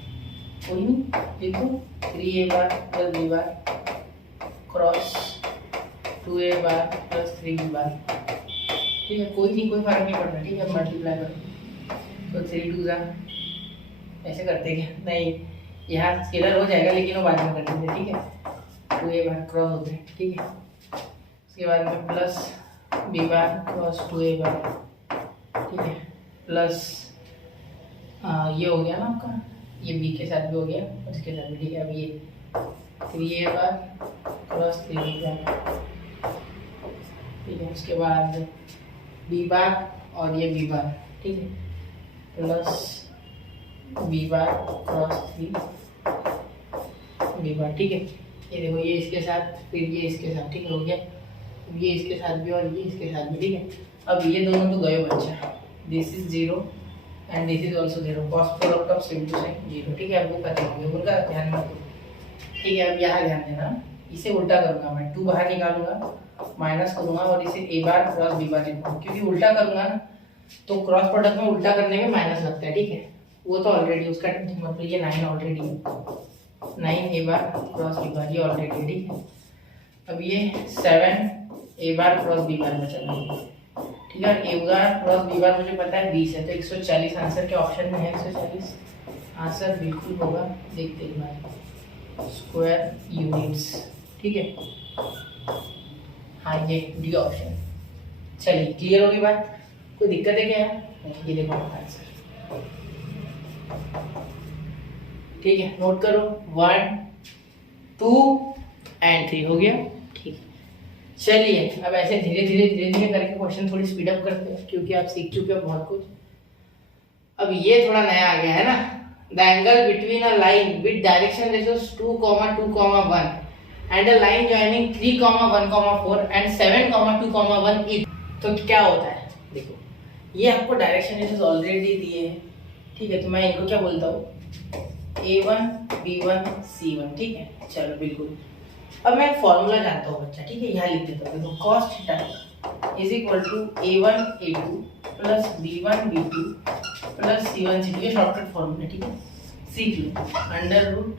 कोई नहीं, देखो 3a बार plus b bar cross 2a बार प्लस 3b बार, ठीक है, कोई नहीं, कोई फर्क नहीं पड़ता, ठीक है। मल्टीप्लाई करो तो 3 2 ऐसे करते क्या, नहीं यहाँ स्केलर हो जाएगा लेकिन वो बाद में कर देंगे, ठीक है। 2a बार क्रॉस होते हैं, ठीक है। उसके बाद में plus b bar cross 2a बार, ठीक है, प्लस ये हो गया ना आपका, ये b के साथ भी हो गया और इसके साथ भी, ठीक है। अब ये 3a बार क्रॉस 3b बार, ठीक है। उसके बाद b बार और ये b बार, ठीक है, plus b bar cross 3b बार, ठीक है। ये देखो ये इसके साथ फिर ये इसके साथ, ठीक है, हो गया। ये इसके साथ भी और ये इसके साथ भी, ठीक है। अब ये दोनों तो गए बच्चा, this is 0 and this is also 0, cos product of simple sine 0, ठीक है। अब वो खत्म हो गया, उनका ध्यान मत दो, ठीक है। अब यहाँ ध्यान देना, इसे उल्टा करूंगा मैं, 2 बाहर निकालूंगा, माइनस करूंगा और इसे a बार क्रॉस b बार लिखूंगा, क्योंकि उल्टा करूंगा ना तो क्रॉस प्रोडक्ट में उल्टा करने में माइनस लगता है, ठीक है। वो तो ऑलरेडी उसका मतलब ये 9 ऑलरेडी है, 9 a bar cross b bar, ये ऑलरेडी, ठीक है। अब ये 7 a बार क्रॉस b बार बचा, ठीक है। a बार क्रॉस b बार मुझे पता है 20 है, तो 140 आंसर के ऑप्शन में है, 140 आंसर बिल्कुल होगा, देखते एक बार, स्क्वायर यूनिट्स, ठीक है। हाँ ये डी ऑप्शन। चलिए क्लियर होगी बात, कोई दिक्कत है क्या? नहीं, ये देखो आंसर, ठीक है। नोट करो 1 2 एंड 3 हो गया, ठीक है। चलिए अब ऐसे धीरे धीरे करके क्वेश्चन थोड़ी स्पीड अप करते हैं, क्योंकि आप सीख चुके हो बहुत कुछ। अब ये थोड़ा नया आ गया है ना, the angle between a line with direction ratios 2,2,1 and a line joining 3,1,4 and 7,2,1 is. तो क्या होता है, देखो ये आपको डायरेक्शन रेशियोस ऑलरेडी दिए हैं, ठीक है। तो मैं इनको क्या बोलता हूँ, A1 B1 C1, ठीक है। चलो बिल्कुल, अब मैं एक फॉर्मूला जानता हूँ बच्चा, ठीक है, यहाँ लिख देता हूँ। देखो cos theta is equal to A1 A2 plus B1 B2 plus C1 C2, ये शॉर्टकट फॉर्मूला, ठीक है। सीख लो, under root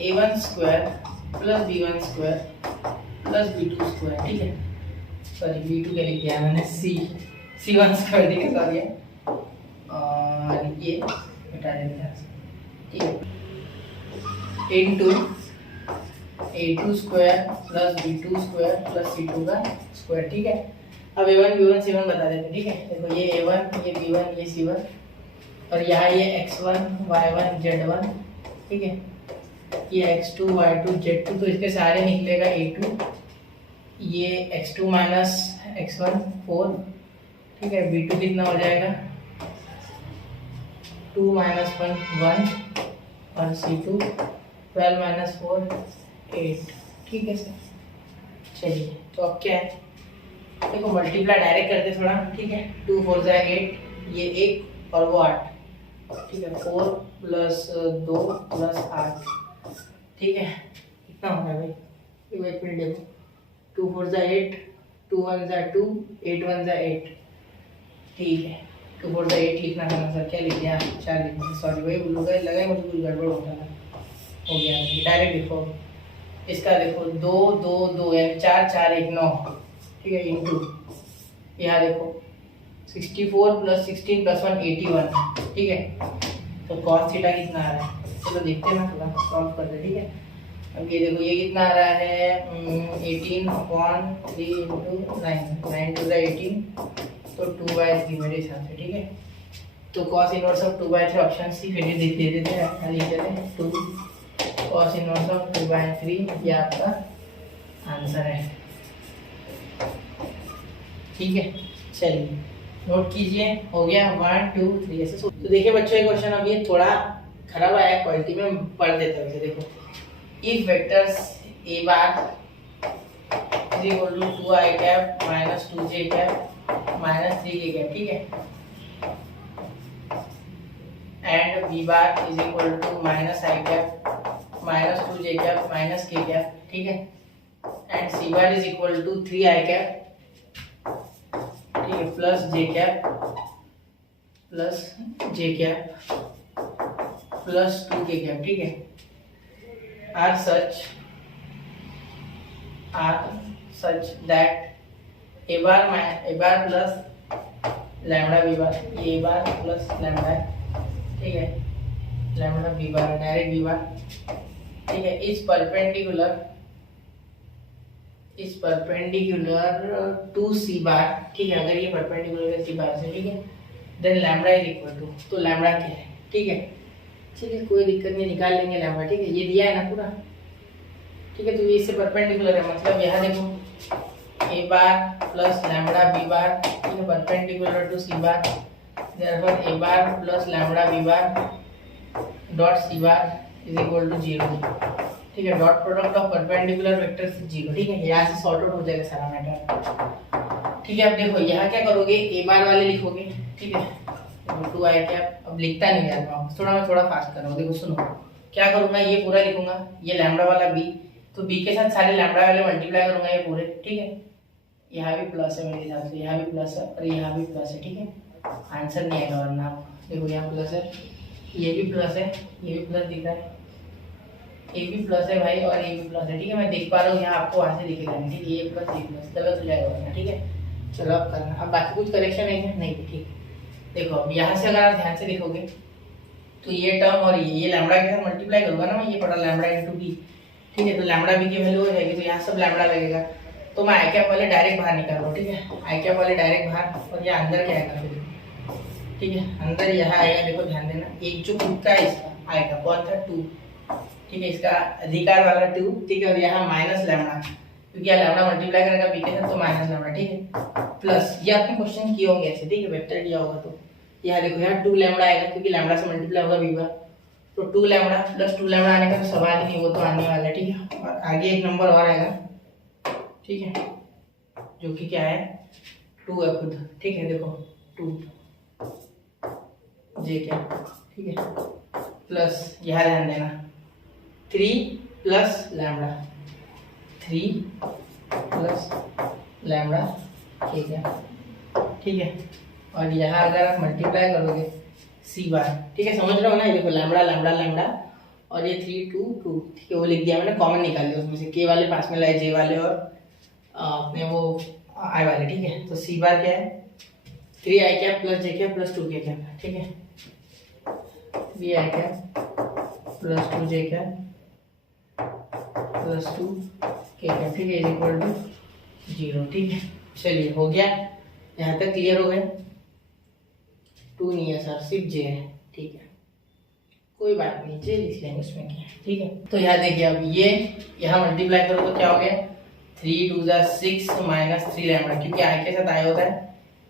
A1 square plus B1 square plus B2 square, ठीक है। सॉरी B2 क्या लिख दिया मैंने, C1 स्क्वायर, ठीक है, सॉरी। और ये हटा देंगे, ठीक है, into A2 square plus B2 square plus C2 का स्क्वायर, ठीक है। अब A1 B1 C1 बता देते हैं, ठीक है। देखो ये A1 ये B1 ये C1 और यहाँ ये X1 Y1 Z1, ठीक है। ये X2 Y2 Z2, तो इसके सारे निकलेगा A2, ये X2 माइनस X1 4, ठीक है। B2 कितना हो जाएगा 2 माइनस 1 1 और C2 12 माइनस 4 8, ठीक है सर। चलिए तो अब क्या है, देखो मल्टीप्लाई डायरेक्ट करते थोड़ा, ठीक है। 2 4 जा 8, ये 1 और वो 8, ठीक है। 4 प्लस 2 प्लस 8, ठीक है। कितना हो रहा है भाई, वेट मिनट, देखो 2 4 जा 8, 2 1 जा 2, 8 1 जा 8, ठीक है। 2 4 जा 8 लिखना था सर, क्या लिख दिया 4 लिख दिया, सॉरी भाई भूल गए, लगा मुझे कुछ गड़बड़ होता था, हो गया। डायरेक्ट लिखो इसका, देखो 2 2 2 यानी 4 4 1 9, ठीक है, इनटू यहाँ देखो 64 प्लस 16 प्लस 1 81, ठीक है। तो cos थीटा कितना आ रहा है, चलो देखते हैं ना, थोड़ा सॉल्व करते हैं, ठीक है। अब ये देखो ये कितना आ रहा है 18/3 इंटू 9, 9 टू द 18, तो 2/3 मेरे हिसाब से, ठीक है। तो cos inverse of 2/3 option C, फिर दे देते हैं, लिख देते हैं 2 cos इनवर्स ऑफ 2/3, ये आपका आंसर है, ठीक है। चलिए नोट कीजिए, हो गया 1 2 3 ऐसे। तो देखिए बच्चों, ये क्वेश्चन अब ये थोड़ा खराब आया क्वालिटी में, पढ़ देता हूँ इसे। देखो if vectors a bar is equal to 2i cap minus 2j cap minus 3k cap, ठीक है, and b bar is equal to minus i cap minus 2j cap minus k cap, ठीक है, and c bar is equal to 3i cap, ठीक है, plus j cap plus j cap plus 2k cap, ठीक है, are such that a bar plus lambda b bar, ये a बार प्लस लैम्डा है, ठीक है, लैम्डा b बार डायरेक्ट b बार, ठीक है, is perpendicular to c bar, ठीक है। अगर ये परपेंडिकुलर है c बार से, ठीक है, then lambda is equal to, तो लैम्डा क्या है, ठीक है। चलिए कोई दिक्कत नहीं, निकाल लेंगे लैम्डा, ठीक है। ये दिया है ना पूरा, ठीक है। तो ये इससे परपेंडिकुलर है, मतलब यहाँ देखो a bar plus lambda b bar, ठीक है, perpendicular to c bar, therefore a bar plus lambda b bar dot c bar is equal to 0, ठीक है। Dot product of perpendicular vector 0, ठीक है। यहाँ से सॉर्ट आउट हो जाएगा सारा मैटर, ठीक है। अब देखो यहाँ क्या करोगे, a बार वाले लिखोगे, ठीक है, 2i कैप। अब लिखता नहीं यार मैं थोड़ा फास्ट कर रहा हूँ, देखो सुनो क्या करूँगा, ये पूरा लिखूंगा, ये लैम्डा वाला b, तो b के साथ सारे लैम्डा वाले मल्टीप्लाई करूंगा ये पूरे, ठीक है। यहाँ भी प्लस है मेरे हिसाब से, यहाँ भी प्लस है और यहाँ भी प्लस है, ठीक है। आंसर नहीं आएगा वरना, देखो यहाँ प्लस है, ये भी प्लस है, ये भी प्लस दिख रहा है, ये भी प्लस है भाई और ये भी प्लस है, ठीक है। मैं देख पा रहा हूँ यहाँ, आपको वहाँ से दिखेगा नहीं, ठीक है, ये प्लस गलत हो जाएगा वरना, ठीक है। चलो अब करना, अब बाकी कुछ करेक्शन है क्या, नहीं, ठीक। देखो अब यहाँ से अगर आप ध्यान से देखोगे तो ये टर्म और ये लैम्डा के साथ मल्टीप्लाई करूंगा ना मैं, ये पड़ा लैम्डा इंटू b, ठीक है। तो लैम्डा b की वैल्यू हो जाएगी, तो यहाँ सब लैम्डा लगेगा, तो मैं आई कैप वाले डायरेक्ट बाहर निकाल रहा हूँ, ठीक है। आई कैप वाले डायरेक्ट बाहर, और ये अंदर क्या आएगा फिर, ठीक है, अंदर यहाँ आएगा, देखो ध्यान देना, एक जो खुद का इसका आएगा कौन था 2, ठीक है, इसका अधिकार वाला 2, ठीक है, और यहाँ माइनस लैम्डा, क्योंकि यहाँ लैम्डा मल्टीप्लाई करेगा बी के साथ तो माइनस लैम्डा, ठीक है। प्लस ये आपने क्वेश्चन किए होंगे ऐसे, ठीक है, वेक्टर दिया होगा तो यहाँ देखो यार 2 लैम्डा आएगा क्योंकि लैम्डा से मल्टीप्लाई होगा बी बार, तो 2 लैम्डा प्लस 2 लैम्डा आने का तो सवाल ही नहीं, वो तो आने वाला है, ठीक है। और आगे एक नंबर और आएगा, ठीक है, जो कि क्या है 2 है खुद, ठीक है, देखो 2 जे क्या, ठीक है, प्लस यहाँ ध्यान देना 3 प्लस लैम्डा, 3 प्लस लैम्डा, ठीक है, ठीक है। और यहाँ अगर आप मल्टीप्लाई करोगे सी बार, ठीक है, समझ रहे हो ना, ये देखो लैम्डा लैम्डा लैम्डा और ये 3 2 2, ठीक है, वो लिख दिया मैंने, कॉमन निकाल दिया उसमें से, के वाले पास में लाए जे वाले और अपने वो आई वाले, ठीक है। तो सी बार क्या है 3 आई कैप प्लस जे कैप प्लस 2 के कैप, ठीक है, 3 आई cap plus 2 J cap plus 2 के कैप, ठीक है, इज इक्वल टू 0, ठीक है। चलिए हो गया, यहाँ तक क्लियर हो गया। 2 नहीं है सर, सिर्फ जे है, ठीक है, कोई बात नहीं, जे लिख लेंगे उसमें क्या है, ठीक है। तो यहाँ देखिए अब ये यहाँ मल्टीप्लाई करो तो क्या हो गया 3 2 6 माइनस 3 लैम्डा, क्योंकि आई के साथ आई होता है,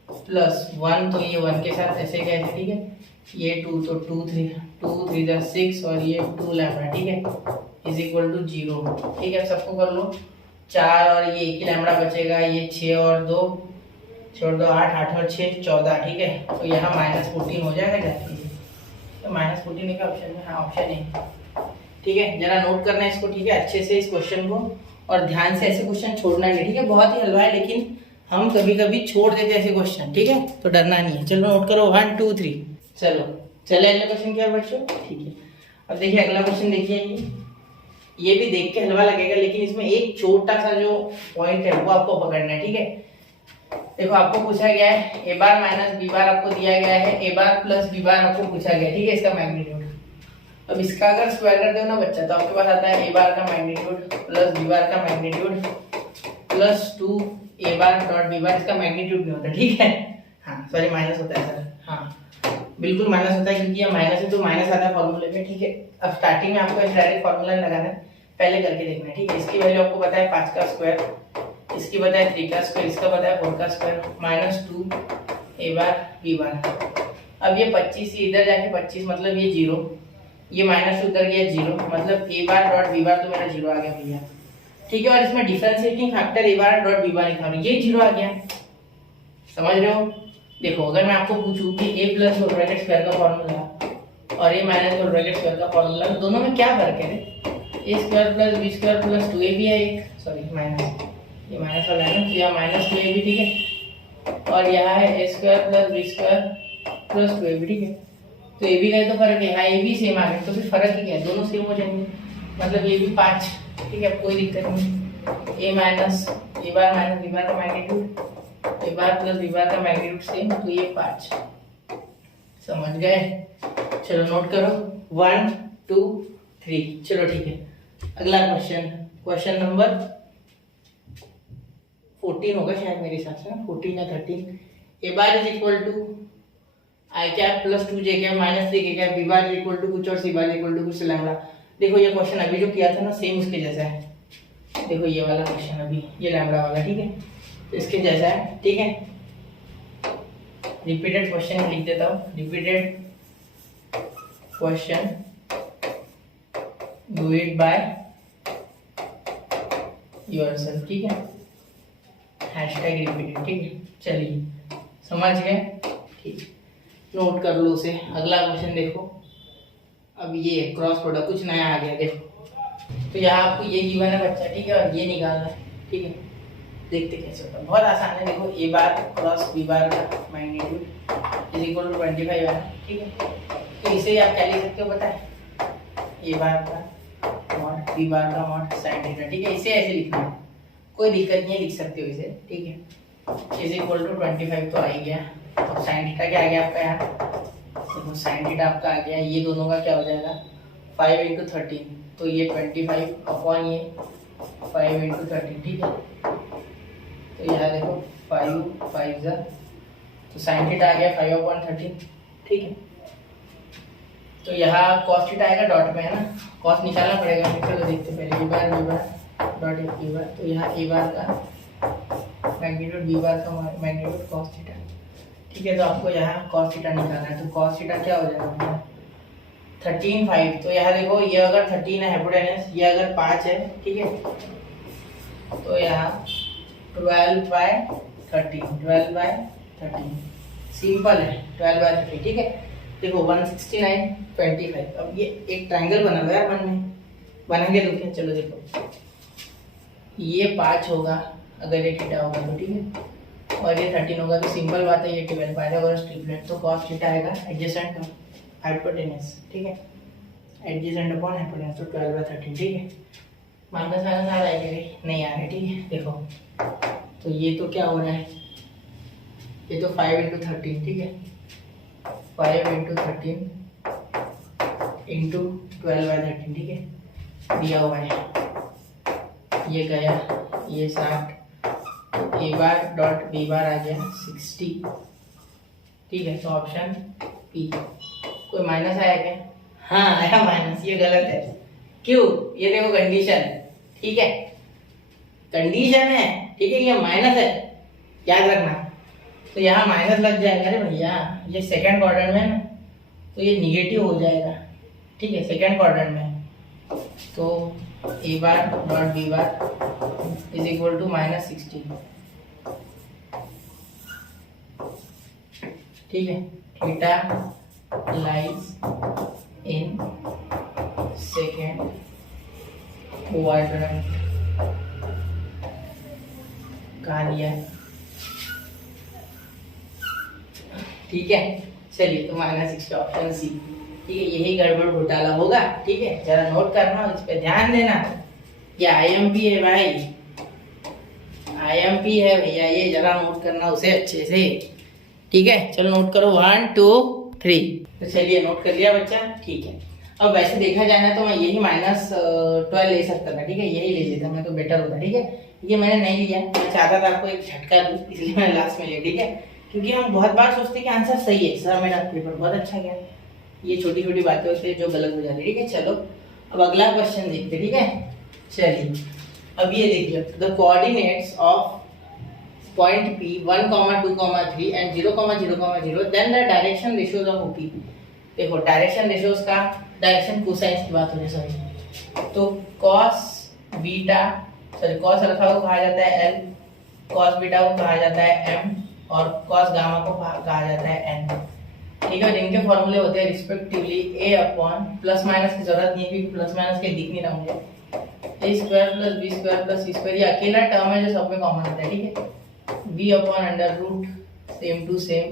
प्लस 1 तो ये 1 के साथ ऐसे कैसे, ठीक है, ये 2 तो 2 3 6 और ये 2 लैम्डा, ठीक है, इज इक्वल टू 0, ठीक है। सबको कर लो 4 और ये 1 लैम्डा बचेगा, ये 6 और 2 8 8 और 6 14, ठीक है। तो यहाँ -14 हो जाएगा जाके, तो -14 का ऑप्शन में, हाँ ऑप्शन है, ठीक है। जरा नोट करना है इसको, ठीक है, अच्छे से इस क्वेश्चन को, और ध्यान से ऐसे क्वेश्चन छोड़ना नहीं, ठीक है। बहुत ही हलवा है लेकिन हम कभी कभी छोड़ देते हैं ऐसे क्वेश्चन, ठीक है, तो डरना नहीं है। चलो नोट करो 1 2 3, चलो चले अगला क्वेश्चन क्या है बच्चों, ठीक है। अब देखिए अगला क्वेश्चन, देखिए ये भी देख के हलवा लगेगा लेकिन इसमें एक छोटा सा जो पॉइंट है वो आपको पकड़ना है, ठीक है। देखो आपको पूछा गया है ए बार माइनस बी बार, आपको दिया गया है ए बार प्लस बी बार आपको पूछा गया है, ठीक है, इसका मैग्नीट्यूड। अब इसका अगर स्क्वायर कर दो ना बच्चा, तो आपके पास आता है ए बार का मैग्नीट्यूड प्लस बी बार का मैग्नीट्यूड प्लस 2 ए बार डॉट बी बार, इसका मैग्नीट्यूड नहीं होता, ठीक है, हाँ सॉरी माइनस होता है सर, हाँ बिल्कुल माइनस होता है क्योंकि ये माइनस है तो माइनस आता है फॉर्मूले में, ठीक है। अब स्टार्टिंग में आपको डायरेक्ट फॉर्मूला लगाना है, पहले करके देखना है, ठीक है। इसकी वैल्यू आपको पता है 5 का स्क्वायर, इसकी पता है 3 का स्क्वायर, इसका पता है 4 का स्क्वायर, -2 ए बार बी बार। अब ये 25 इधर जाके 25 मतलब ये 0, ये माइनस उधर गया 0, मतलब ए बार डॉट बी बार तो मेरा 0 आ गया भैया, ठीक है। और इसमें डिफरेंशिएटिंग फैक्टर ए बार डॉट बी बार लिखा हूं, ये 0 आ गया, समझ रहे हो। देखो अगर मैं आपको पूछूं कि a plus whole bracket square का फॉर्मूला और a minus whole bracket square का फॉर्मूला, दोनों में क्या फर्क है रे, a square plus b square plus 2ab है एक, सॉरी माइनस, ये माइनस वाला है ना, तो यहाँ माइनस 2ab, ठीक है, और यहाँ है a square plus b square plus 2ab, ठीक है। तो a b का तो फर्क है, यहाँ a b सेम आ गया, तो फिर फर्क ही क्या है, दोनों सेम हो जाएंगे, मतलब ये भी 5, ठीक है, कोई दिक्कत नहीं। a minus a bar minus b bar का मैग्नीट्यूड, ए बार प्लस बी बार का मैग्नीट्यूड सेम, तो ये 5, समझ गए। चलो नोट करो 1 2 3, चलो ठीक है। अगला क्वेश्चन, क्वेश्चन नंबर 14 होगा शायद मेरे हिसाब से, 14 या 13। A bar is equal to I cap plus 2 J cap minus 3 K cap, B bar is equal to कुछ और C bar is equal to कुछ लैम्डा। देखो ये क्वेश्चन अभी जो किया था ना सेम उसके जैसा है, देखो ये वाला क्वेश्चन अभी ये लैम्डा वाला, ठीक है, इसके जैसा है, ठीक है। रिपीटेड क्वेश्चन लिख देता हूँ, repeated question do it by yourself, ठीक है, हैशटैग रिपीटेड, ठीक है। चलिए समझ गए, ठीक, नोट कर लो उसे। अगला क्वेश्चन देखो, अब ये क्रॉस प्रोडक्ट कुछ नया आ गया, देखो तो यहाँ आपको ये गिवन है बच्चा, ठीक है, और ये निकालना है, ठीक है। देखते कैसे होता है, बहुत आसान है। देखो A bar cross B bar का मैग्नीट्यूड इज इक्वल टू 25 है, ठीक है। तो इसे ही आप क्या लिख सकते हो पता है, ए बार का मॉड बी बार का मॉड साइन थीटा, ठीक है। इसे ऐसे लिखना है, कोई दिक्कत नहीं है, लिख सकते हो इसे, ठीक है। इज इक्वल टू 25 तो आ ही गया, अब साइन थीटा क्या आ गया आपका यहाँ, देखो साइन थीटा आपका आ गया, ये दोनों का क्या हो जाएगा 5 × 13, तो ये 25 अपॉन ये 5 × 13, ठीक है। तो यहाँ देखो 5 5 जा, तो साइन थीटा आ गया 5/13, ठीक है। तो यहाँ कॉस थीटा आएगा डॉट में, है ना, कॉस निकालना पड़ेगा, चलो देखते पहले B bar dot F B bar, तो यहाँ ए बार का मैग्नीट्यूड बी बार का मैग्नीट्यूड कॉस थीटा। ठीक है, तो आपको यहाँ कॉस थीटा निकालना है, तो कॉस थीटा क्या हो जाएगा 13/5। तो यहाँ देखो ये अगर 13 है हाइपोटेनस, ये अगर 5 है, ठीक है, तो यहाँ 12/13 सिंपल है 12/3। ठीक है, देखो 169/25। अब ये एक ट्रायंगल बना हुआ है मन में, बना के देखते हैं। चलो देखो ये 5 होगा अगर ये थीटा होगा तो, ठीक है, और ये 13 होगा तो सिंपल बात है, ये 12 5 और ट्रिपलेट, तो कॉस थीटा आएगा एडजेसेंट हाइपोटेनस। ठीक है, एडजेसेंट अपॉन हाइपोटेनस, तो 12/13। ठीक है, माइनस माइनस आ रहा है कि नहीं आ रहा है। ठीक है, देखो तो ये तो क्या हो रहा है, ये तो 5 × 13। ठीक है, 5 × 13 × 12/13। ठीक है, दिया हुआ है, ये गया, ये 60, तो ए बार डॉट बी बार आ गया 60। ठीक है, तो ऑप्शन पी। कोई माइनस आया क्या? हाँ आया माइनस, ये गलत है। क्यों? ये देखो कंडीशन, ठीक है, कंडीशन है, ठीक है, ये माइनस है, याद रखना। तो यहाँ माइनस लग जाएगा। अरे भैया ये सेकंड क्वाड्रेंट में है ना, तो ये निगेटिव हो जाएगा। ठीक है, सेकंड क्वाड्रेंट में, तो ए bar dot B bar is equal to -60। ठीक है, theta lies in second quadrant कहा दिया। ठीक है, चलिए तो -60 ऑप्शन सी। ठीक है, यही गड़बड़ घोटाला होगा। ठीक है, जरा नोट करना, इस पे ध्यान देना। ये आईएमपी है भाई, आईएमपी है भैया, ये जरा नोट करना उसे अच्छे से। ठीक है, चलो नोट करो 1 2 3। तो चलिए नोट कर लिया बच्चा। ठीक है, अब वैसे देखा जाए ना तो मैं यही -12 ले सकता था। ठीक है, यही ले लेता मैं तो बेटर होता। ठीक है, ये मैंने नहीं लिया, मैं चाहता था आपको एक झटका दूं, इसलिए मैंने लास्ट में लिया। ठीक है, क्योंकि हम बहुत बार सोचते हैं कि आंसर सही है, सर मेरा पेपर बहुत अच्छा गया, ये छोटी छोटी बातें होती है जो गलत हो जाती है। ठीक है, चलो अब अगला क्वेश्चन देखते हैं। ठीक है, चलिए अब ये देखिए, the coordinates of point P 1, 2, 3 and 0, 0, then the direction ratios of OP। देखो डायरेक्शन रेशियोज का, डायरेक्शन कोसाइंस की बात हो रही है, सॉरी, तो cos beta, sorry cos alpha को कहा जाता है L, cos बीटा को कहा जाता है M, और cos गामा को कहा जाता है N। ठीक है, इनके फॉर्मूले होते हैं respectively a upon, plus minus की जरूरत नहीं है क्योंकि प्लस माइनस के दिख नहीं रहा मुझे, a² + b² + c², ये अकेला टर्म है जो सब में कॉमन होता है। ठीक है, b upon under root same to same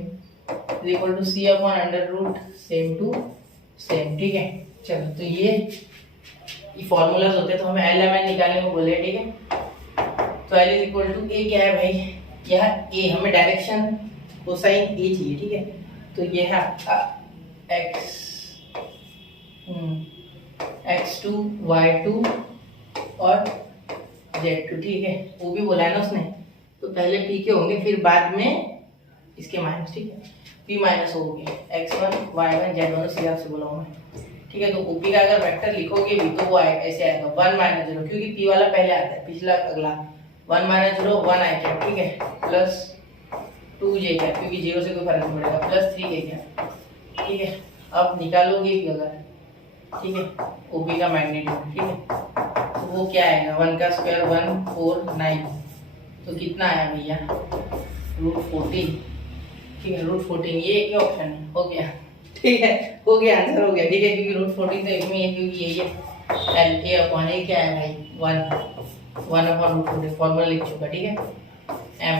is equal to c upon under root same to same. ठीक है, चलो तो ये फॉर्मूलाज होते हैं, तो हमें LMN निकालने को बोले। ठीक है, तो L is equal to a क्या है भाई, यह a, हमें डायरेक्शन कोसाइन a चाहिए। ठीक है, तो ये है x2 y2 और z2। ठीक है, वो भी बोला है ना उसने, तो पहले p के होंगे फिर बाद में इसके माइनस। ठीक है, p माइनस हो गए x1 y1 z1, सीधा आपसे बोला हूँ मैं। ठीक है, तो OP का अगर वेक्टर लिखोगे भी तो वो ऐसे आएगा 1 - 0, क्योंकि p वाला पहले आता है, पिछला अगला 1 - 0 1 आए क्या। ठीक है, प्लस 2j क्या, क्योंकि 0 से कोई फर्क नहीं पड़ेगा, प्लस 3k क्या। ठीक है, अब निकालोगे कि अगर, ठीक है, OP का मैग्नीट्यूड। ठीक है, तो वो क्या आएगा 1 का स्क्वायर 149, तो कितना आया भैया √14। ठीक है, √14, ये एक ऑप्शन है, हो गया। ठीक है, हो गया, आंसर हो गया। ठीक है, क्योंकि √14 तो एक में है, क्योंकि यही है L a अपॉन a क्या है भाई 1 अपॉन √14, फॉर्मूला लिख चुका। ठीक है, M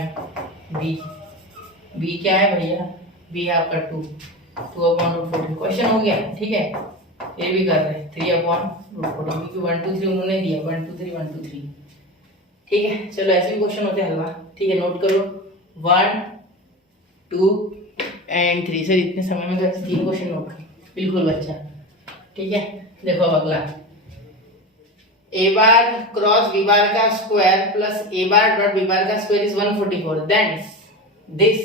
b क्या है भैया, b है आपका 2 अपॉन √14, क्वेश्चन हो गया। ठीक है, ये भी कर रहे हैं 3 अपॉन √14, क्योंकि 1 2 3 उन्होंने दिया 1 2 3 1 2 3। ठीक है, चलो ऐसे भी क्वेश्चन होते हैं हलवा। ठीक है, नोट करो 1 2 एंड 3। सर इतने समय में तो 3 क्वेश्चन नोट कर, बिल्कुल बच्चा। ठीक है, देखो अब अगला, a bar cross b bar का square plus a bar dot b bar का square is 144, then this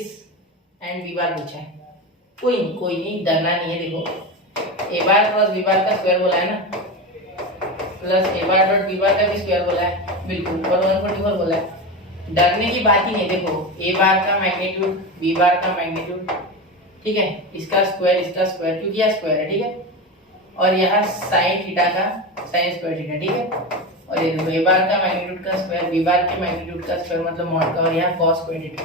and b bar पूछा है। कोई नहीं डरना नहीं है। देखो a bar cross b bar का स्क्वायर बोला है ना, प्लस ए बार डॉट बी बार का भी स्क्वायर बोला है बिल्कुल, और 144 बोला है। डरने की बात ही नहीं, देखो ए बार का मैग्नीट्यूड बी बार का मैग्नीट्यूड, ठीक है, इसका स्क्वायर क्योंकि यह स्क्वायर है, ठीक है, और यहाँ साइन थीटा का साइन स्क्वायर थीटा, ठीक है, और ये देखो ए बार का मैग्नीट्यूड का स्क्वायर बी बार के मैग्नीट्यूड का स्क्वायर मतलब मॉड का, और यहाँ कॉस स्क्वायर थीटा,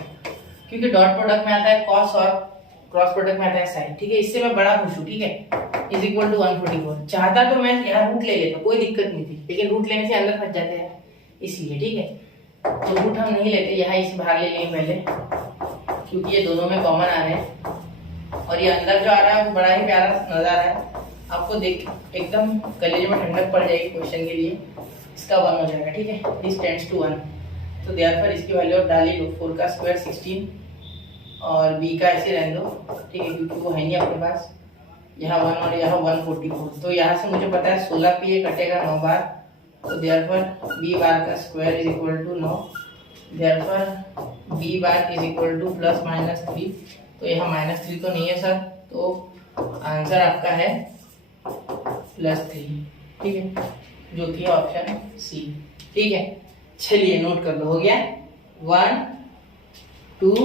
क्योंकि डॉट प्रोडक्ट में आता है कॉस और क्रॉस प्रोडक्ट में आता है साइन, ठीक है, इससे मैं बड़ा खुश हूँ, ठीक है, इज इक्वल टू 144। चाहता तो मैं यहाँ रूट ले लेता, कोई दिक्कत नहीं थी, लेकिन रूट लेने से अंदर फंस जाते हैं इसलिए, ठीक है, तो रूट हम नहीं लेते, यहाँ इसे बाहर ले लेंगे पहले, क्योंकि ये दोनों में कॉमन आ रहे हैं, और ये अंदर जो आ रहा है वो बड़ा ही प्यारा नजर आ रहा है आपको, देख एकदम कलेजे में ठंडक पड़ जाएगी क्वेश्चन के लिए। इसका 1 हो जाएगा, ठीक है, दिस टेंड्स टू 1, तो देयरफॉर इसकी वैल्यू आप डाल ही लो, 4 का स्क्वायर 16 और b का ऐसे रहने दो, ठीक है, क्योंकि वो है नहीं अपने पास, यहाँ 1 और यहाँ 144, तो यहाँ से मुझे पता है 16 पे ये कटेगा 9 बार, तो देयरफॉर b बार का square is equal to 9, therefore b bar is equal to plus minus 3, तो यहाँ -3 तो नहीं है सर, तो आंसर आपका है +3, ठीक है, जो कि ऑप्शन सी, ठीक है। चलिए नोट कर लो, हो गया 1 2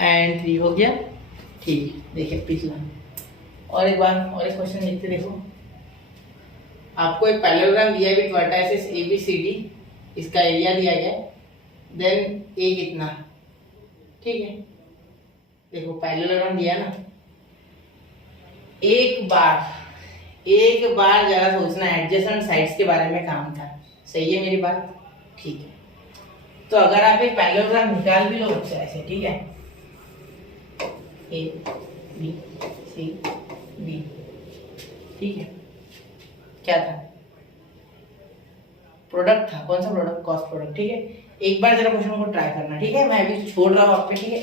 एंड 3 हो गया, ठीक है। देखिए पिछला और एक बार और एक क्वेश्चन देखते, देखो आपको एक पैरेललोग्राम दिया है विद वर्टाइसेस ABCD, इसका एरिया दिया गया है, देन ए कितना, ठीक है, देखो पैरेललोग्राम दिया ना, एक बार जरा सोचना एडजेसेंट साइड्स के बारे में काम कर, सही है मेरी बात, ठीक है, तो अगर आप एक पैरेललोग्राम निकाल भी लो बच्चा ऐसे, ठीक है, ए बी सी डी, ठीक है, क्या था, प्रोडक्ट था, कौन सा प्रोडक्ट, कॉस्ट प्रोडक्ट, ठीक है। एक बार जरा क्वेश्चन को ट्राई करना, ठीक है, मैं अभी छोड़ रहा हूँ आप पे, ठीक है,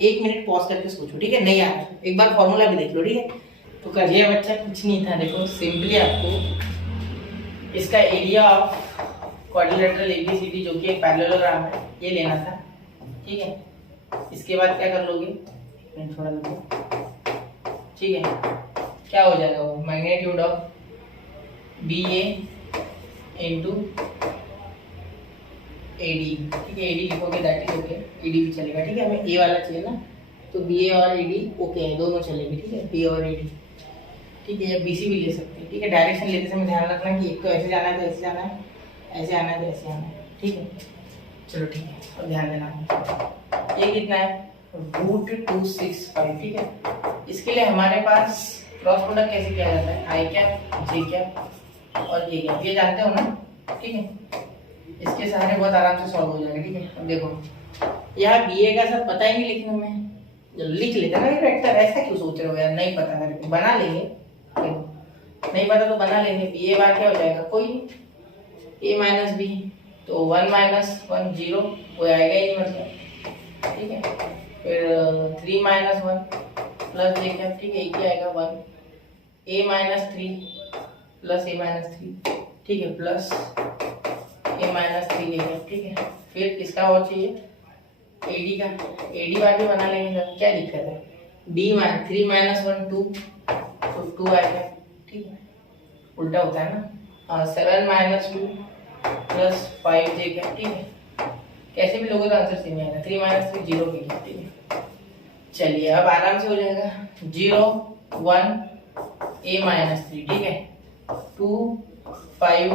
एक मिनट पॉज करके सोचो, ठीक है, नहीं यार एक बार फॉर्मूला भी देख लो, ठीक है, तो करिए बच्चा, कुछ नहीं था, देखो सिंपली आपको इसका एरिया ऑफ क्वाड्रिलेटरल ABCD जो कि एक पैरेललोग्राम है ये लेना था, ठीक है, इसके बाद क्या कर लोगे, थोड़ा देखो, ठीक है, क्या हो जाएगा वो magnitude of BA into AD, ठीक है, AD लिखोगे दैट इज ओके, AD भी चलेगा, ठीक है, हमें A वाला चाहिए ना, तो BA और AD ओके है, दोनों चलेंगे, ठीक है, B और AD, ठीक है, या BC भी ले सकते हैं, ठीक है, डायरेक्शन लेते समय ध्यान रखना कि एक तो ऐसे जाना है तो ऐसे जाना है, ऐसे आना है तो ऐसे आना है, ठीक है, चलो ठीक है, और ध्यान देना ये कितना है √265, ठीक है, इसके लिए हमारे पास क्रॉस प्रोडक्ट कैसे किया जाता है, आई कैप जे कैप और ये कैप, ये जानते हो ना, ठीक है, इसके सहारे बहुत आराम से सॉल्व हो जाएगा, ठीक है। अब देखो यहाँ BA का सब पता ही नहीं लिखने में, जब लिख लेते ना वेक्टर, ऐसा क्यों सोच रहे हो यार, नहीं पता करके बना लेंगे, देखो नहीं पता तो बना लेंगे, BA बार क्या हो जाएगा, कोई A माइनस बी, तो 1 माइनस 1 0, वो आएगा ही नहीं मतलब, ठीक है, फिर 3 माइनस 1 प्लस जे कैप, ठीक है, एक ही आएगा 1, A minus 3 plus A minus 3, ठीक है, plus A minus 3 J cap, ठीक है, फिर इसका और चाहिए AD का, AD बार भी बना लेंगे सर, क्या दिक्कत है, D 3 माइनस 1 2, तो 2 आएगा, ठीक है, उल्टा होता है ना, 7 माइनस 2 प्लस 5 जे कैप, ठीक है, कैसे भी लोगों का आंसर सेम आएगा, 3 माइनस 3 0 के लिए, ठीक है। चलिए अब आराम से हो जाएगा 0 1 A माइनस 3, ठीक है, 2 5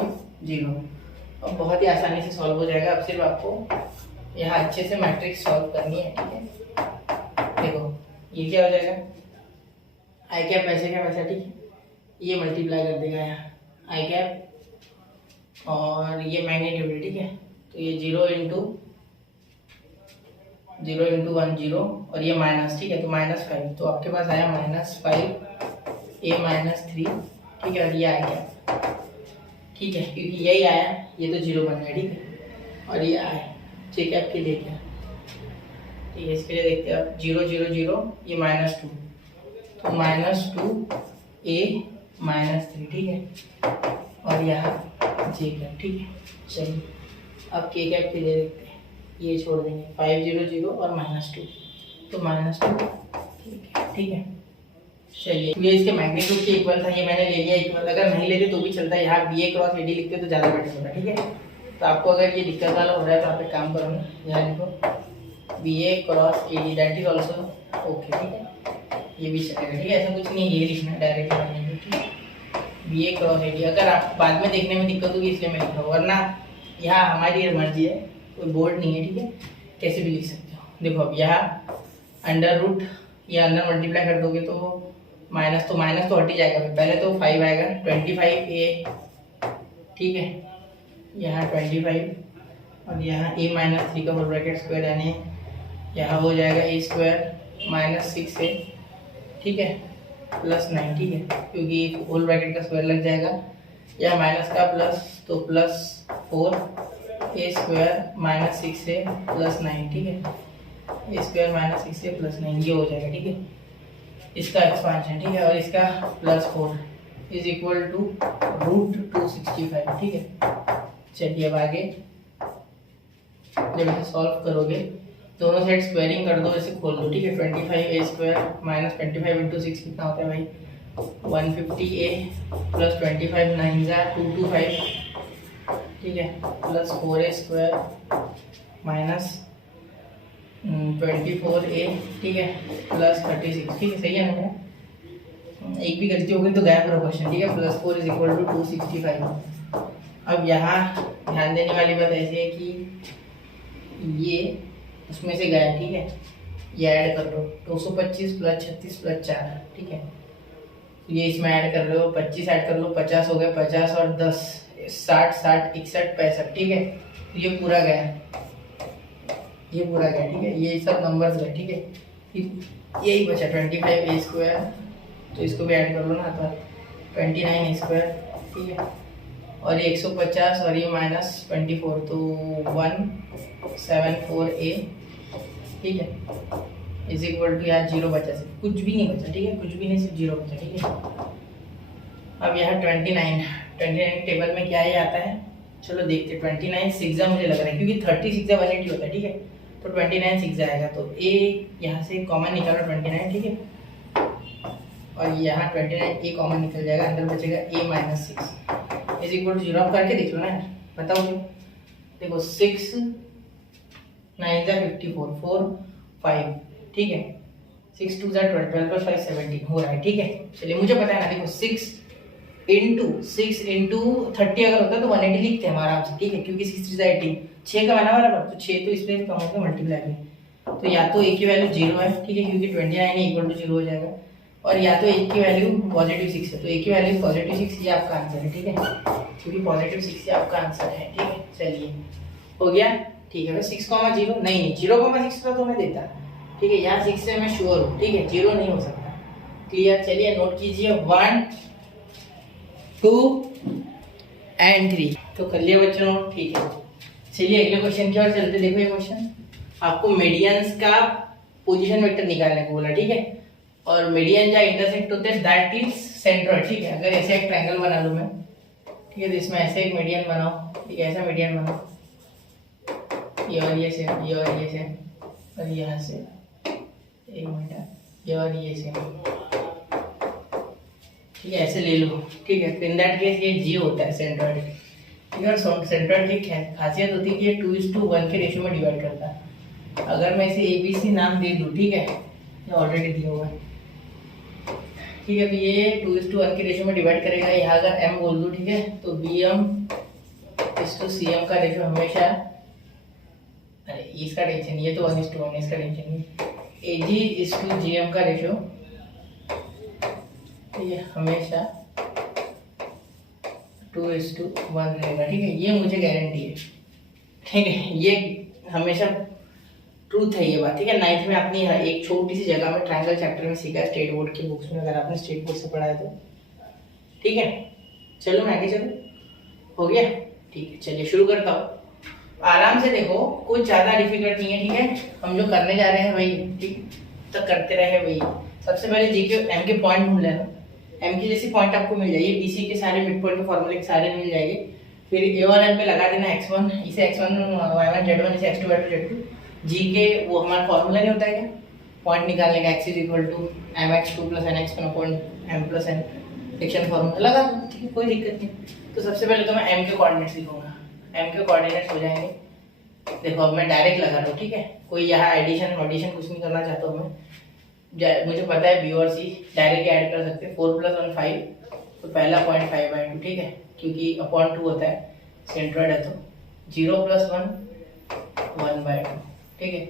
0, अब बहुत ही आसानी से सॉल्व हो जाएगा, अब सिर्फ आपको यहाँ अच्छे से मैट्रिक्स सॉल्व करनी है, ठीक है, देखो ये क्या हो जाएगा, आई कैप ऐसे क्या वैसा, ठीक है, ये मल्टीप्लाई कर देगा यहाँ आई कैप और ये मैग्नीट्यूड है, ठीक है, तो ये 0 इंटू 1 0 और ये माइनस, ठीक है, तो -5, तो आपके पास आया -5 A माइनस 3, ठीक है, और ये आया क्या, ठीक है, क्योंकि यही आया, ये तो 0 बन गया, ठीक है, और ये आया जे कैप के लिए क्या, ठीक है, इसके लिए देखते हैं आप 0 0 0, ये -2, तो -2 A माइनस 3, ठीक है, और यहाँ जे कैप, ठीक है। चलिए अब के कैप के लिए देखते हैं, ये छोड़ देंगे 5 0 0 और -2, तो -2, ठीक है, चलिए, ये इसके मैग्नीट्यूड के इक्वल था, ये मैंने ले लिया इक्वल। अगर नहीं लेते तो भी चलता है, यहाँ B A cross A D लिखते तो ज़्यादा बेटर होता। ठीक है, तो आपको अगर ये दिक्कत वाला हो रहा है तो आप एक काम करो ना, यहाँ लिखो B A cross A D that is also okay. ठीक है, ये भी चलेगा। ठीक है, ऐसा कुछ नहीं है, ये लिखना है डायरेक्ट लिखना है। ठीक है, B A cross A D. अगर आप बाद में देखने में दिक्कत होगी इसलिए मैं लिख रहा हूँ, वरना यहाँ हमारी मर्जी है, कोई बोर्ड नहीं है। ठीक है, कैसे भी लिख सकते हो। देखो अब यहाँ अंडर रूट या अंदर मल्टीप्लाई कर दोगे तो माइनस तो हट ही जाएगा। पहले तो 5 आएगा, 25a। ठीक है, यहाँ 25 और यहाँ a माइनस 3 का होल ब्रैकेट स्क्वायर, यानी यहाँ हो जाएगा a स्क्वायर माइनस 6a। ठीक है, प्लस 9। ठीक है, क्योंकि होल ब्रैकेट का स्क्वायर लग जाएगा, या माइनस का प्लस तो plus 4a square minus 6a plus 9। ठीक है, a square minus 6a plus 9 ये हो जाएगा। ठीक है, इसका एक्सपांशन। ठीक है, और इसका plus 4 is equal to root 265। ठीक है, चलिए अब आगे जब इसे सॉल्व करोगे दोनों साइड स्क्वायरिंग कर दो, इसे खोल दो। ठीक है, 25a स्क्वायर माइनस 25 इंटू 6 कितना होता है भाई, 150a प्लस 25 9 225। ठीक है, plus 4a square minus 24a। ठीक है, प्लस 36। ठीक है, सही है ना, एक भी गलती हो गई तो गायब पूरा क्वेश्चन। ठीक है, प्लस 4 इज इक्वल टू 265। अब यहाँ ध्यान देने वाली बात ऐसी है कि ये उसमें से गया। ठीक है, ये ऐड कर लो, 225 प्लस 36 प्लस 4। ठीक है, ये इसमें ऐड कर रहे हो, 25 ऐड कर लो, 50 हो गया, 50 और 10 60 60 61 65। ठीक है, ये पूरा गया, ये पूरा गया। ठीक है, ये सब नंबर्स गए। ठीक है, यही बचा 25a स्क्वायर, तो इसको भी ऐड कर लो ना, तो 29a स्क्वायर। ठीक है, और ये 150 और ये माइनस 24 तो 174a। ठीक है, इज इक्वल टू, यहाँ जीरो बचा, सिर्फ कुछ भी नहीं बचा। ठीक है, कुछ भी नहीं, सिर्फ जीरो बचा। ठीक है, अब यहाँ 29 टेबल में क्या ही आता है, चलो देखते। 29 सिक्स मुझे लग रहा है, क्योंकि 30 6 180 होता है। ठीक है, तो 29 6 आएगा, तो a यहाँ से कॉमन निकालो 29। ठीक है, और यहाँ 29 a कॉमन निकल जाएगा, अंदर बचेगा a minus 6 is equal to 0। आप करके देख लो ना यार, बताओ क्यों। देखो 6 9 54 4 5। ठीक है, 6 2 12 12 प्लस 5 17 हो रहा है। ठीक है, चलिए मुझे पता है ना, देखो 6 इंटू 30 अगर होता है तो 180 लिखते हैं हम आराम से। ठीक है, क्योंकि 6 3 18 6 का बना बराबर, तो 6 तो इसलिए कम होगा मल्टीप्लाई में, तो या तो a की वैल्यू 0 है। ठीक है, क्योंकि 29 इक्वल टू 0 हो जाएगा, और या तो a की वैल्यू पॉजिटिव 6 है, तो a की वैल्यू पॉजिटिव 6 ये आपका आंसर है। ठीक है, क्योंकि पॉजिटिव 6 ये आपका आंसर है। ठीक है, चलिए हो गया। ठीक है, 6,0 नहीं 0,6 तो मैं देता। ठीक है, यहाँ 6 से मैं श्योर हूँ। ठीक है, 0 नहीं हो सकता। क्लियर, चलिए नोट कीजिए 1 2 एंड 3 तो कर लिया बच्चों। ठीक है, चलिए अगले क्वेश्चन की ओर चलते। देखो ये क्वेश्चन आपको मीडियंस का पोजीशन वेक्टर निकालने को बोला। ठीक है, और मीडियन जहाँ इंटरसेक्ट होते हैं दैट इज सेंट्रोइड। ठीक है, अगर ऐसे एक ट्रायंगल बना लूँ मैं, ठीक है, तो इसमें ऐसे एक मीडियन बनाओ। ठीक है, ऐसा मीडियन बनाओ, ये और ये सेम, ये और ये सेम, और यहाँ से एक मिनट, ये और ये सेम। ठीक है, ऐसे ले लो। ठीक है, इन दैट केस ये जी होता है सेंट्रोइड। ठीक है, और सेंट्रोइड की खासियत होती है कि ये 2:1 के रेशियो में डिवाइड करता है। अगर मैं इसे ABC नाम दे दूँ, ठीक है, ये ऑलरेडी दिया हुआ है। ठीक है, तो ये 2:1 के रेशियो में डिवाइड करेगा। यहाँ अगर M बोल दूँ, ठीक है, तो BM/CM का रेशियो हमेशा, अरे इसका टेंशन, ये तो 1:1 इसका टेंशन नहीं। AG/GM का रेशियो ये हमेशा 2:1 रहेगा। ठीक है, ये मुझे गारंटी है। ठीक है, ये हमेशा ट्रूथ है ये बात। ठीक है, 9th में आपने एक छोटी सी जगह में ट्रायंगल चैप्टर में सीखा स्टेट बोर्ड की बुक्स में, अगर आपने स्टेट बोर्ड से पढ़ा है तो। ठीक है, चलो मैं आगे चलो, हो गया। ठीक है, चलिए शुरू करता हूँ। आराम से देखो, कुछ ज़्यादा डिफिकल्ट नहीं है। ठीक है, हम जो करने जा रहे हैं वही, ठीक, तो करते रहे वही। सबसे पहले जी के एम के पॉइंट ढूंढ लेना। एम की जैसी पॉइंट आपको मिल जाएगी, बीसी के सारे मिड पॉइंट के फॉर्मूले के सारे मिल जाएंगे। फिर ए और एम पे लगा देना x1, इसे x1 y1 z1, इसे x2 y2 z2। जी के वो हमारा फॉर्मूला नहीं होता है क्या, पॉइंट निकालने का x is equal to M X two plus N X one upon M plus N section formula लगा दो, ठीक है, कोई दिक्कत नहीं। तो सबसे पहले तो मैं m के कोऑर्डिनेट्स लिखूंगा, m के कोऑर्डिनेट्स हो जाएंगे, देखो अब मैं डायरेक्ट लगा रहा हूँ, ठीक है, कोई यहाँ एडिशन ऑडिशन कुछ नहीं करना चाहता हूँ मैं, मुझे पता है बी और सी डायरेक्ट ऐड कर सकते हैं। 4 + 1 5, तो पहला पॉइंट 5/2, ठीक है, क्योंकि अपॉन 2 होता है, सेंट्रोइड है, तो 0 + 1 1/2, ठीक है,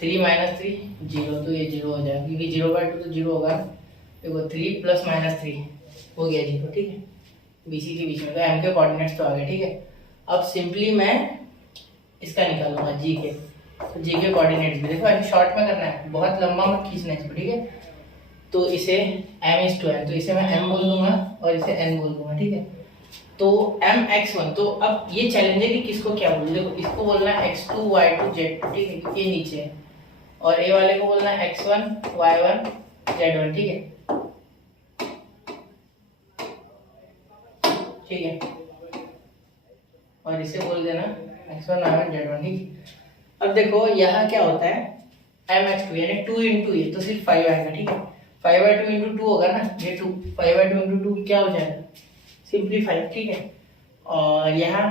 3 - 3 0, तो ये 0 हो जाएगा, क्योंकि 0/2 तो 0 होगा। देखो 3 ± 3 हो गया 0, ठीक है, बीसी के बीच में, तो एम के कोऑर्डिनेट्स तो आ गए, ठीक है। अब सिंपली मैं इसका निकालूंगा जी के, तो जी के कोऑर्डिनेट्स भी देखो ऐसे शॉर्ट में करना है, बहुत लंबा मत खींचना इसको, ठीक है। तो इसे m/n, तो इसे मैं m बोल दूंगा और इसे n बोल दूंगा, ठीक है। तो mx1, तो अब ये चैलेंज है कि किसको क्या बोलूं, देखो इसको बोलना है x2 y2 z2, ठीक है, क्योंकि ये नीचे है, और ए वाले को बोलना है x1 y1 z1, ठीक है, ठीक है, और इसे बोल देना x1 y1 z1, ठीक है। अब देखो यहाँ क्या होता है, mx2 यानी 2 × ये, तो सिर्फ 5 आएगा, ठीक है, 5/2 × 2 होगा ना, ये 2, 5/2 × 2 क्या हो जाएगा, सिंपली 5, ठीक है। और यहाँ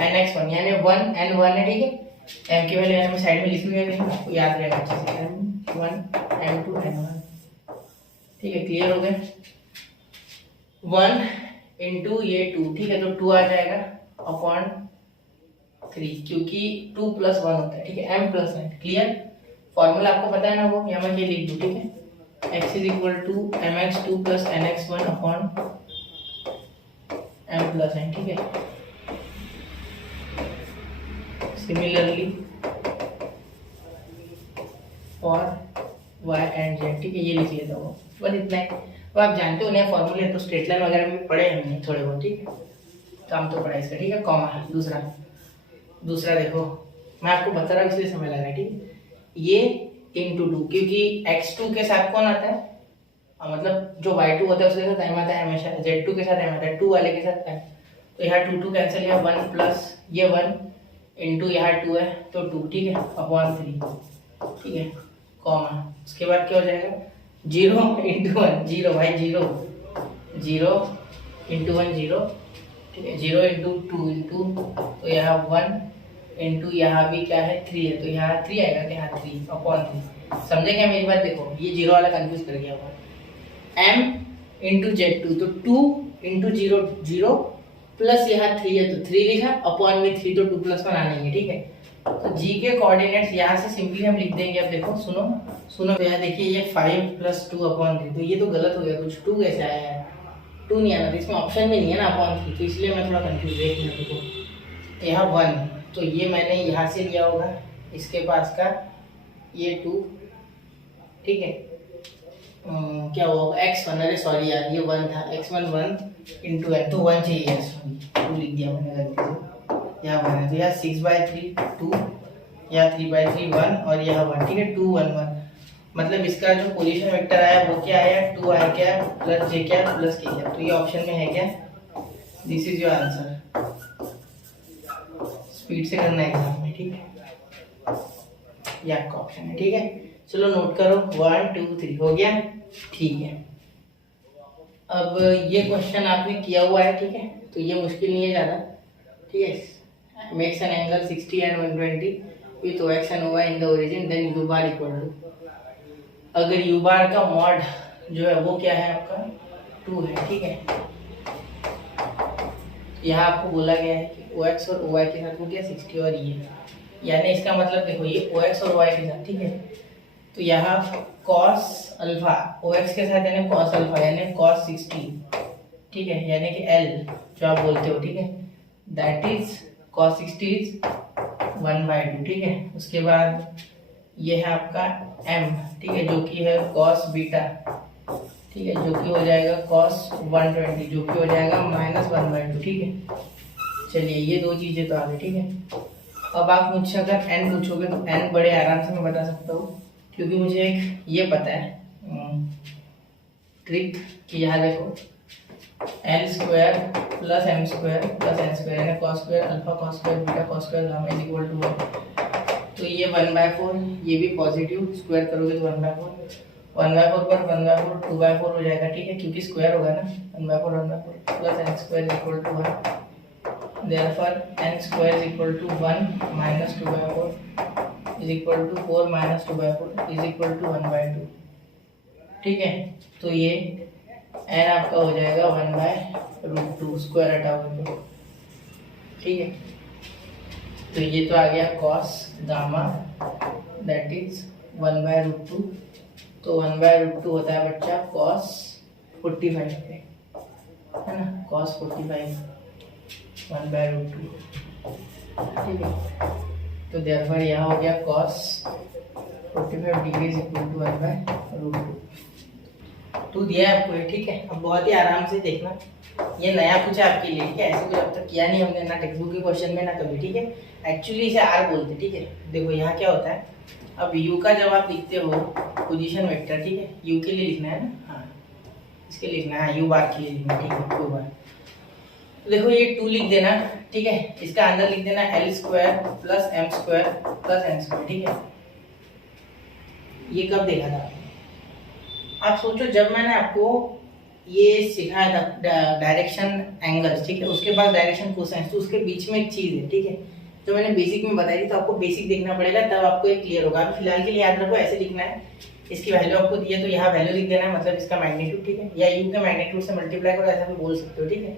nx1 यानी 1 n1 है, ठीक है, m की वैल्यू यहाँ साइड में लिखी हुई है, आपको याद रहेगा अच्छे से, m1 m2 n1, ठीक है, क्लियर हो गया। 1 × ये 2, ठीक है, तो 2 आ जाएगा अपॉन 3, क्योंकि 2 + 1 होता है, ठीक है, m + n, क्लियर। फॉर्मूला आपको पता है ना, वो यहाँ मैं ये लिख दूँ, ठीक है, x is equal to mx2 + nx1 upon m + n, ठीक है। Similarly for y and z, ठीक है, ये लिख लेता हूँ, बस इतना है। अब आप जानते हो नया फॉर्मूले, तो स्ट्रेट लाइन वगैरह में पढ़े हमने थोड़े बहुत, ठीक है, काम तो पड़ा इसका, ठीक है। कॉमा दूसरा देखो, मैं आपको बता रहा हूँ इसलिए समय लग रहा है, ठीक है, ये × 2, क्योंकि x2 के साथ कौन आता है, मतलब जो y2 होता है उसके साथ m आता है हमेशा, z2 के साथ m आता है, 2 वाले के साथ m, तो यहाँ 2 2 कैंसिल, यहाँ 1 प्लस ये 1 × यहाँ 2 है, तो 2, ठीक है, अपॉन 3, ठीक है, कॉमा, उसके बाद क्या हो जाएगा, 0 × 1 0 भाई 0 0 × 1 0, ठीक है, 0 × 2 तो यहाँ 1 × यहाँ भी क्या है 3 है, तो यहाँ 3 आएगा, कि यहाँ 3 अपॉन 3, समझे क्या मेरी बात। देखो ये 0 वाला कंफ्यूज कर गया हुआ, m × z2, तो 2 × 0 0 प्लस यहाँ 3 है, तो 3 लिखा अपॉन में 3, तो 2 + 1 आना ही है, ठीक है। तो g के कोऑर्डिनेट्स यहाँ से सिंपली हम लिख देंगे। अब देखो सुनो, तो यहाँ देखिए ये 5 + 2 अपॉन 3, तो ये तो गलत हो गया कुछ, 2 कैसे आया है, 2 नहीं आना, तो इसमें ऑप्शन में नहीं है ना अपॉन 3, तो इसलिए मैं थोड़ा कंफ्यूज है। एक मिनट को, यहाँ 1, तो ये मैंने यहाँ से लिया होगा, इसके पास का ये 2, ठीक है, क्या होगा x1, अरे सॉरी यार ये 1 था, x1 1 × n, तो 1 चाहिए, सॉरी 2 लिख दिया मैंने गलती से, यहाँ 1 है, तो यहाँ 6/3 2, यहाँ 3/3 1, और यहाँ 1, ठीक है, 2 1 1, मतलब इसका जो पोजीशन वेक्टर आया वो क्या आया, 2 आया क्या, प्लस j क्या प्लस k क्या, तो ये ऑप्शन में है क्या, this is your answer. Speed से करना है एग्जाम में, ठीक है, ये आपका ऑप्शन है, ठीक है। चलो नोट करो, 1 2 3 हो गया, ठीक है। अब ये क्वेश्चन आपने किया हुआ है, ठीक है, तो ये मुश्किल नहीं है ज़्यादा, ठीक है। Makes an angle 60 and 120 with x and y in the origin, then u bar equal to, अगर u बार का मॉड जो है वो क्या है आपका 2 है, ठीक है। यहाँ आपको बोला गया है कि OX और OY के साथ वो क्या 60 और ये, यानी इसका मतलब देखो ये OX और Y के साथ, ठीक है, तो यहाँ cos अल्फा OX के साथ यानी cos अल्फा यानी cos 60, ठीक है, यानी कि L जो आप बोलते हो, ठीक है, दैट इज cos 60 इज 1/2, ठीक है। उसके बाद ये है आपका M, ठीक है, जो कि है cos बीटा, ठीक है, जो कि हो जाएगा cos 120, जो कि हो जाएगा -1/2, ठीक है। चलिए ये दो चीजें तो आ गई, ठीक है। अब आप मुझसे अगर n पूछोगे तो n बड़े आराम से मैं बता सकता हूँ, क्योंकि मुझे एक ये पता है ट्रिक कि यहाँ देखो l² + m² + n² यानी cos² alpha cos² beta cos² gamma is equal to 1, तो तो ये 1/4, ये भी पॉजिटिव, स्क्वायर करोगे तो 1/4, 1/4 पर 1/4 2/4 हो जाएगा, ठीक है, क्योंकि स्क्वायर होगा ना, 1/4 plus n square equal to 1, therefore n square equal to 1 minus 2/4 is equal to 4 minus 2/4 is equal to 1/2, ठीक है। तो ये n आपका हो जाएगा 1/√2, स्क्वायर हटाओगे तो, ठीक है। तो ये तो आ गया cos गामा दैट इज 1/√2, तो 1/√2 होता है बच्चा cos 45 है ना, cos 45 1/√2, ठीक है। तो therefore यहाँ हो गया cos 45 डिग्री इक्वल टू 1/√2, 2 दिया है आपको ये, ठीक है। अब बहुत ही आराम से देखना, ये नया पूछा आपके लिए, ठीक है, ऐसे कुछ अब तक किया नहीं हमने, ना टेक्स्ट बुक के क्वेश्चन में ना कभी, ठीक है। एक्चुअली इसे आर बोलते, ठीक है। देखो यहाँ क्या होता है, अब यू का जब आप लिखते हो पोजीशन वेक्टर, ठीक है, यू के लिए लिखना है ना, हाँ इसके लिए लिखना है, यू बार के लिए लिखना है, ठीक है, यू बार। तो देखो ये 2 लिख देना, ठीक है, इसका अंदर लिख देना l square plus m square plus n square, ठीक है। ये कब देखा था आप सोचो, जब मैंने आपको ये सिखाया था डायरेक्शन एंगल्स, ठीक है, उसके बाद डायरेक्शन कोसाइंस, तो उसके बीच में एक चीज है, ठीक है, जो मैंने बेसिक में बताई थी, तो आपको बेसिक देखना पड़ेगा, तब आपको एक क्लियर होगा। अभी फिलहाल के लिए याद रखो, ऐसे लिखना है, इसकी वैल्यू आपको दी है तो यहाँ वैल्यू लिख देना है, मतलब इसका मैग्नीट्यूड, ठीक है, या यू के मैग्नीट्यूड से मल्टीप्लाई करो, ऐसा भी बोल सकते हो, ठीक है,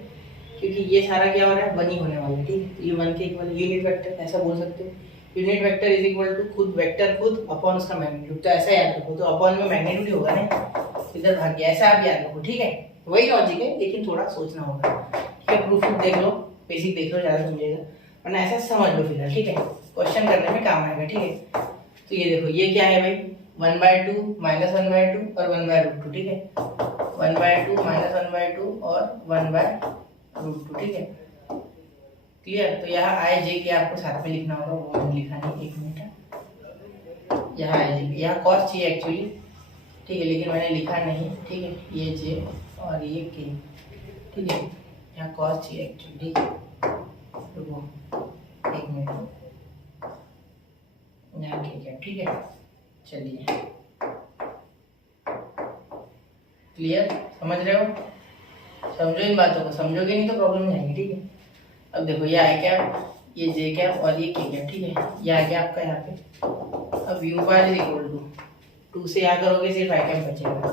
क्योंकि ये सारा क्या हो रहा है, 1 ही होने वाला है, ठीक है। तो ये 1 के इक्वल यूनिट वेक्टर, ऐसा बोल सकते हो, unit vector is equal to खुद वेक्टर खुद अपॉन उसका मैग्नीट्यूड, तो ऐसा याद रखो, तो अपॉन में मैग्नीट्यूड होगा ना, इधर भाग गया, ऐसा आप याद रखो, ठीक है। वही लॉजिक है, लेकिन थोड़ा सोचना होगा, ठीक है। प्रूफ देख लो, बेसिक देख लो, ज़्यादा समझेगा, वरना ऐसा समझ लो फिलहाल, ठीक है, क्वेश्चन करने में काम आएगा, ठीक है। तो ये देखो, ये क्या है भाई, 1/2 माइनस 1/2 और 1/√2, ठीक है, 1/2 माइनस 1/2 और 1/√2, ठीक है, क्लियर। तो यहाँ आई जे के आपको साथ में लिखना होगा, वो मैंने लिखा नहीं, 1 मिनट, यहाँ आई जे, यहाँ कॉस चाहिए एक्चुअली, ठीक है, लेकिन मैंने लिखा नहीं, ठीक है, ये जे और ये के, ठीक है, यहाँ कॉस चाहिए एक्चुअली, ठीक है, रुको 1 मिनट, यहाँ ठीक है, चलिए, क्लियर, समझ रहे हो, समझो इन बातों को, समझोगे नहीं तो प्रॉब्लम नहीं आएगी, ठीक है। अब देखो ये आई कैप, ये जे कैप और ये के कैप, ठीक है, ये आ गया आपका यहाँ पे। अब u bar is equal to 2 से यहाँ करोगे सिर्फ आई कैप बचेगा,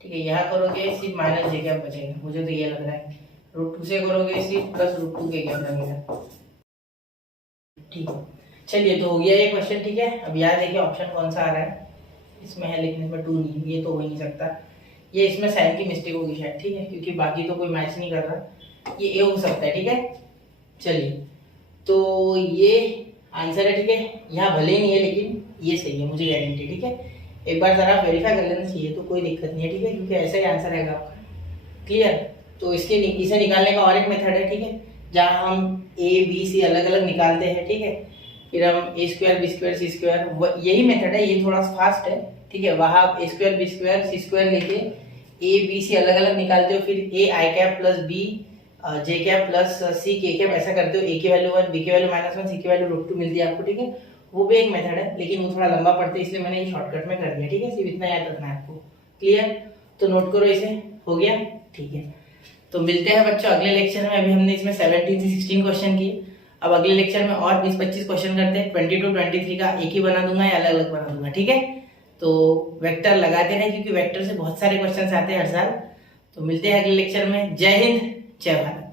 ठीक है, यहाँ करोगे सिर्फ माइनस जे कैप बचेगा, मुझे तो ये लग रहा है, √2 से करोगे सिर्फ प्लस √2 के कैप लगेगा, ठीक है। चलिए, तो हो गया ये क्वेश्चन, ठीक है। अब याद देखिए ऑप्शन कौन सा आ रहा है, इसमें है लिखने पर 2 नहीं, ये तो हो ही नहीं सकता, ये इसमें साइन की मिस्टेक होगी शायद, ठीक है, क्योंकि बाकी तो कोई मैच नहीं कर रहा, ये ए हो सकता है, ठीक है। चलिए, तो ये आंसर है, ठीक है, यहाँ भले ही नहीं है लेकिन ये सही है, मुझे गारंटी, ठीक है। एक बार जरा वेरीफाई कर लेना चाहिए, तो कोई दिक्कत नहीं है, ठीक है, क्योंकि ऐसा ही आंसर रहेगा आपका, क्लियर। तो इसे निकालने का और एक मेथड है, ठीक है, जहाँ हम ए बी सी अलग अलग निकालते हैं, ठीक है, फिर हम A square B square C square, यही मेथड है, ये थोड़ा फास्ट है, ठीक है। वहाँ आप A square B square C square लेके ए बी सी अलग अलग निकालते हो, फिर A I cap plus B J cap plus C K cap, ऐसा करते हो, ए की वैल्यू 1 बी की वैल्यू -1 सी की वैल्यू √2 मिलती है आपको, ठीक है। वो भी एक मेथड है, लेकिन वो थोड़ा लंबा पड़ता है, इसलिए मैंने ये शॉर्टकट में कर दिया, ठीक है, सिर्फ इतना याद रखना है आपको, क्लियर। तो नोट करो इसे, हो गया, ठीक है। तो मिलते हैं बच्चों अगले लेक्चर में। अभी हमने इसमें 17 से 16 क्वेश्चन किए, अब अगले लेक्चर में और 20-25 क्वेश्चन करते हैं, 22 23 का एक ही बना दूंगा या अलग अलग बना दूंगा, ठीक है। तो वेक्टर लगाते हैं, क्योंकि वेक्टर से बहुत सारे क्वेश्चन आते हैं हर साल। तो मिलते हैं अगले लेक्चर में, जय हिंद जय भारत।